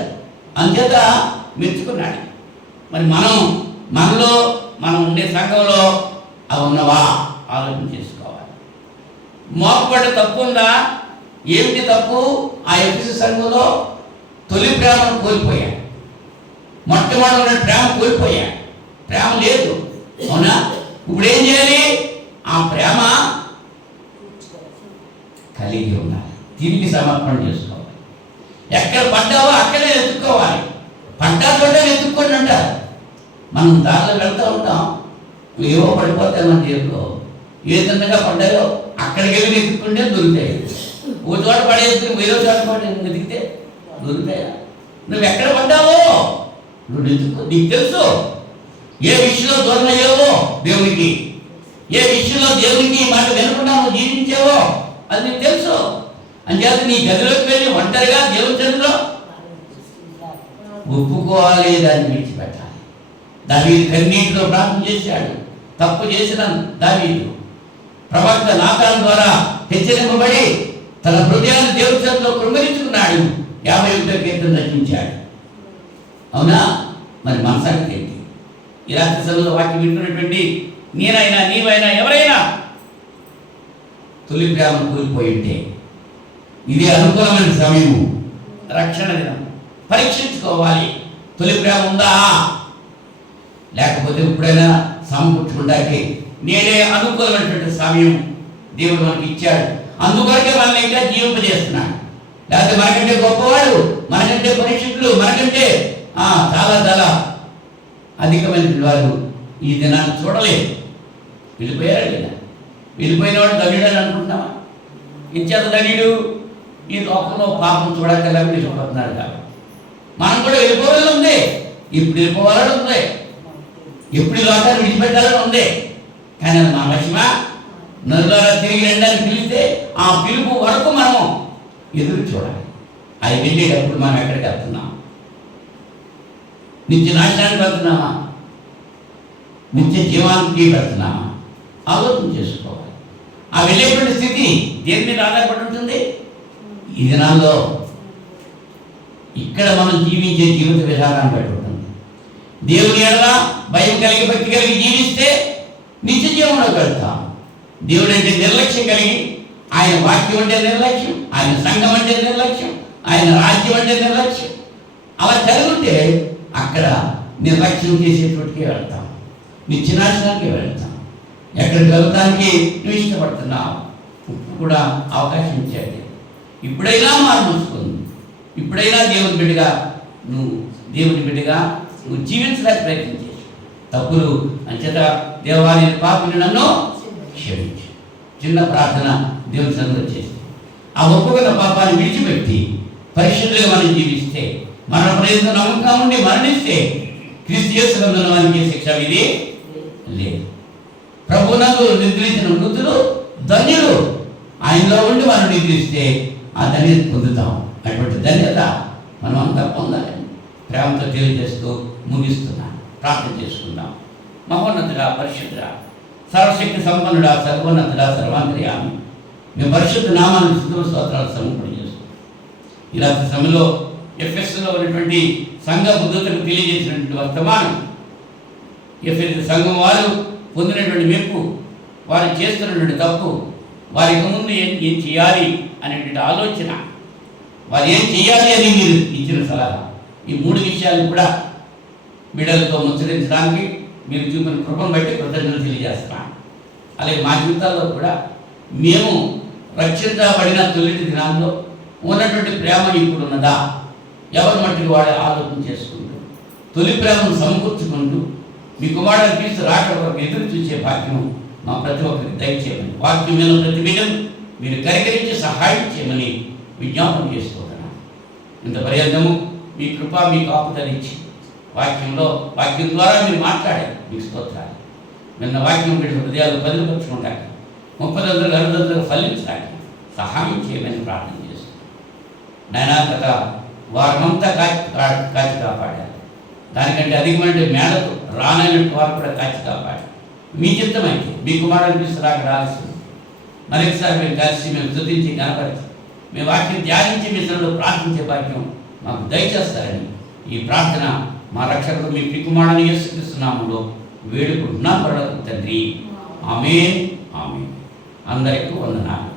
అంచేత మెచ్చుకున్నాడు. మరి మనం ఉండే సంఘంలో అవి ఉన్నవా ఆలోచన చేసుకోవాలి. మోపబడ్డ తప్పు ఉందా? ఏమిటి తప్పు? ఆ ఎఫెసు సంఘంలో తొలి ప్రేమను కోల్పోయాడు. మొట్టమొదటి ఉన్న ప్రేమ కోల్పోయాడు. ప్రేమ లేదు. అవునా? ఇప్పుడు ఏం చేయాలి? ఆ ప్రేమ కలిగి ఉండాలి. తిరిగి సమర్పణ చేసుకోవాలి. ఎక్కడ పడ్డావో అక్కడే వెతుక్కోవాలి. పడ్డా చోట వెతుక్కోండి అంటారు. మనం దారిలో వెళ్తూ ఉంటాం, ఏవో పడిపోతాయి మన జీవితంలో. ఏ తిన్నగా పడ్డాయో అక్కడికి వెళ్ళి వెతుక్కుంటే దొరుకుతాయి. ఓ చోట పడేసుకుని వేరే చోట పడి వెతికితే దొరుకుతాయా? నువ్వు ఎక్కడ పడ్డావో నువ్వు వెతుక్కో. నీకు తెలుసు ఏ విషయంలో దూరం అయ్యావో దేవునికి, ఏ విషయంలో దేవునికి మాట వినకుండా నువ్వు జీవించావో అది నీకు తెలుసు. అంచేత నీ గదిలోకి వెళ్ళి ఒంటరిగా దేవుని సన్నిధిలో ఒప్పుకోవాలి, దాన్ని విడిచిపెట్టాలి. దావీదు కన్నీటితో ప్రార్థన చేశాడు. తప్పు చేసిన దావీదు ప్రవక్త నాతాను ద్వారా హెచ్చరింపబడి తన హృదయాన్ని దేవుని సన్నిధిలో కృంగరించుకున్నాడు. 51వ కీర్తన రచించాడు. అవునా? మరి మన సంగతి ఏంటి? ఈ రాత్రి సమయంలో వాక్యం వింటున్నటువంటి నేనైనా నీవైనా ఎవరైనా తొలి ప్రేమను కోల్పోయి ఉంటే ఇది అనుకూలమైన సమయము, రక్షణ దినం. పరీక్షించుకోవాలి. తొలి ప్రేమ ఉందా? లేకపోతే ఎప్పుడైనా సమకూర్చుకుంటానికి నేనే అనుకూలమైనటువంటి సమయం దేవుడు మనకి ఇచ్చాడు. అందుకొరకే మనల్ని ఇంకా జీవింపజేస్తున్నాడు. లేకపోతే మనకంటే గొప్పవాడు, మనకంటే పరిశుద్ధులు, మనకంటే చాలా చాలా అధికమైన వారు ఈ దినాన్ని చూడలేదు. వెళ్ళిపోయారు లేదా? వెళ్ళిపోయిన వాడు ధన్యుడు అని అనుకుంటున్నామా? ఇంచేత ధన్యుడు ఈ లోకంలో పాపం చూడగల వెళ్ళిపోతున్నారు కాబట్టి మనం కూడా వెళ్ళిపోవాలని ఉంది. ఇప్పుడు వెళ్ళిపోవాలని ఉంది. ఎప్పుడు ఈ లోకాన్ని విడిచిపెట్టాలని ఉంది. కానీ అది మన వశమా? నలుగురు తిరిగి రెండని పిలిస్తే ఆ పిలుపు వరకు మనము ఎదురు చూడాలి. అది వెళ్ళేటప్పుడు మనం ఎక్కడికి వెళ్తున్నాం? నిత్య నాశనానికి వెళ్తున్నామా? నిత్య జీవానికి వెళ్తున్నామా? ఆలోచన చేసుకోవాలి. ఆ వెళ్ళేటువంటి స్థితి దేని మీద ఆధారపడి ఉంటుంది? ఈ దినాల్లో ఇక్కడ మనం జీవించే జీవిత విధానాన్ని బట్టి ఉంటుంది. దేవుని ఎడల భయం కలిగి భక్తి కలిగి జీవిస్తే నిత్య జీవంలోకి వెళ్తాం. దేవుడు అంటే నిర్లక్ష్యం కలిగి, ఆయన వాక్యం అంటే నిర్లక్ష్యం, ఆయన సంఘం అంటే నిర్లక్ష్యం, ఆయన రాజ్యం అంటే నిర్లక్ష్యం, అలా కలిగి ఉంటే అక్కడ నిర్లక్ష్యం చేసేటోటికే వెళ్తాం, నిత్యనాశనానికి వెళ్తాం. ఎక్కడికి వెళ్తానికి నువ్వు ఇష్టపడుతున్నావు? ఇప్పుడు కూడా అవకాశం ఇచ్చాడు. ఇప్పుడైనా మార్చుకుంది. ఇప్పుడైనా దేవుని బిడ్డగా నువ్వు జీవించడానికి ప్రయత్నం చేసి తప్పులు అంచేత దేవాలయ పాపిని నన్ను క్షమించు. చిన్న ప్రార్థన దేవుని సన్నిధిలో చేసి ఆ ఒప్పుకున్న పాపాన్ని విడిచిపెట్టి పరిశుద్ధులుగా మనం జీవిస్తే, మన ప్రయత్నం నమ్మకం ఉండి మరణిస్తే క్రీస్తు యేసునందు వానికి శిక్ష విధి లేదు. ప్రభునందు నిద్రించిన మృతులు ధన్యులు. ఆయనలో ఉండి మనం నిద్రిస్తే ఆ ధన్యత పొందుతాం. అటువంటి ధన్యత మనం అంతా పొందాలని ప్రేమతో తెలియజేస్తూ ముగిస్తున్నాను. ప్రార్థన చేసుకుందాం. మహోన్నతుడా, పరిశుద్ధుడా, సర్వశక్తి సంపన్నుడా, సర్వోన్నతుడా, సర్వాంతర్యామి, మేము పరిశుద్ధ నామాన్ని స్తుతులు స్తోత్రాలు సమర్పణ చేస్తున్నాం. ఇలాంటి సమయంలో ఎఫెస్లో ఉన్నటువంటి సంఘ బుద్ధులకు తెలియజేసినటువంటి వర్తమానం, ఎఫెస్ సంఘం వారు పొందినటువంటి మెప్పు, వారు చేస్తున్నటువంటి తప్పు, వారికి ముందు ఏం చేయాలి అనేటువంటి ఆలోచన, వారు ఏం చేయాలి అని మీరు ఇచ్చిన సలహా, ఈ 3 విషయాలు కూడా బిడ్డలతో ముచ్చరించడానికి మీరు చూపిన కృపను బట్టి కృతజ్ఞతలు తెలియజేస్తున్నాను. అలాగే మా జీవితాల్లో కూడా మేము రక్షించబడిన తొలిటి దినాల్లో ఉన్నటువంటి ప్రేమ ఇప్పుడు ఉన్నదా? ఎవరి మట్టికి వాడు ఆలోచన చేసుకుంటూ తొలి ప్రేమను సమకూర్చుకుంటూ మీ కుమారుడు క్రీస్తు రాకడ వరకు ఎదురు చూసే భాగ్యం మా ప్రతి ఒక్కరికి దయచేయమని, వాక్యం మీద ప్రతి బిడ్డను మీరు కరికరించి సహాయం చేయమని విజ్ఞాపన చేసుకోతున్నాను. ఇంత పర్యంతము మీ కృప, మీ కాపుదల ఇచ్చి వాక్యం ద్వారా మీరు మాట్లాడారు. మీకు స్తోత్రాలు. నిన్న వాక్యం వీడి హృదయాలు బదిలిపరుచుకుంటాక 30 60 ఫలించడానికి సహాయం చేయమని ప్రార్థన చేస్తున్నాను. నాయనా, గత వారమంతా కాచి కాపాడారు. దానికంటే అధికమైన మేడకు రానైనట్టు వారు కూడా కాచి కాపాడారు. మీ చిత్తమైతే మీ కుమారుడు తీసుకురాక రాల్సింది. మరొకసారి మేము కలిసి మేము స్తుతించి కనపరిచి మీ వాక్యం ధ్యానించి మీ సన్నిధిలో ప్రార్థించే భాగ్యం మాకు దయచేస్తారని ఈ ప్రార్థన మా రక్షకుడు మీ కుమారుని యేసుక్రీస్తు నామములో వేడుకుంటున్నాం పరలోకపు తండ్రి. ఆమేన్. ఆమేన్. అందరికీ వందనాలు.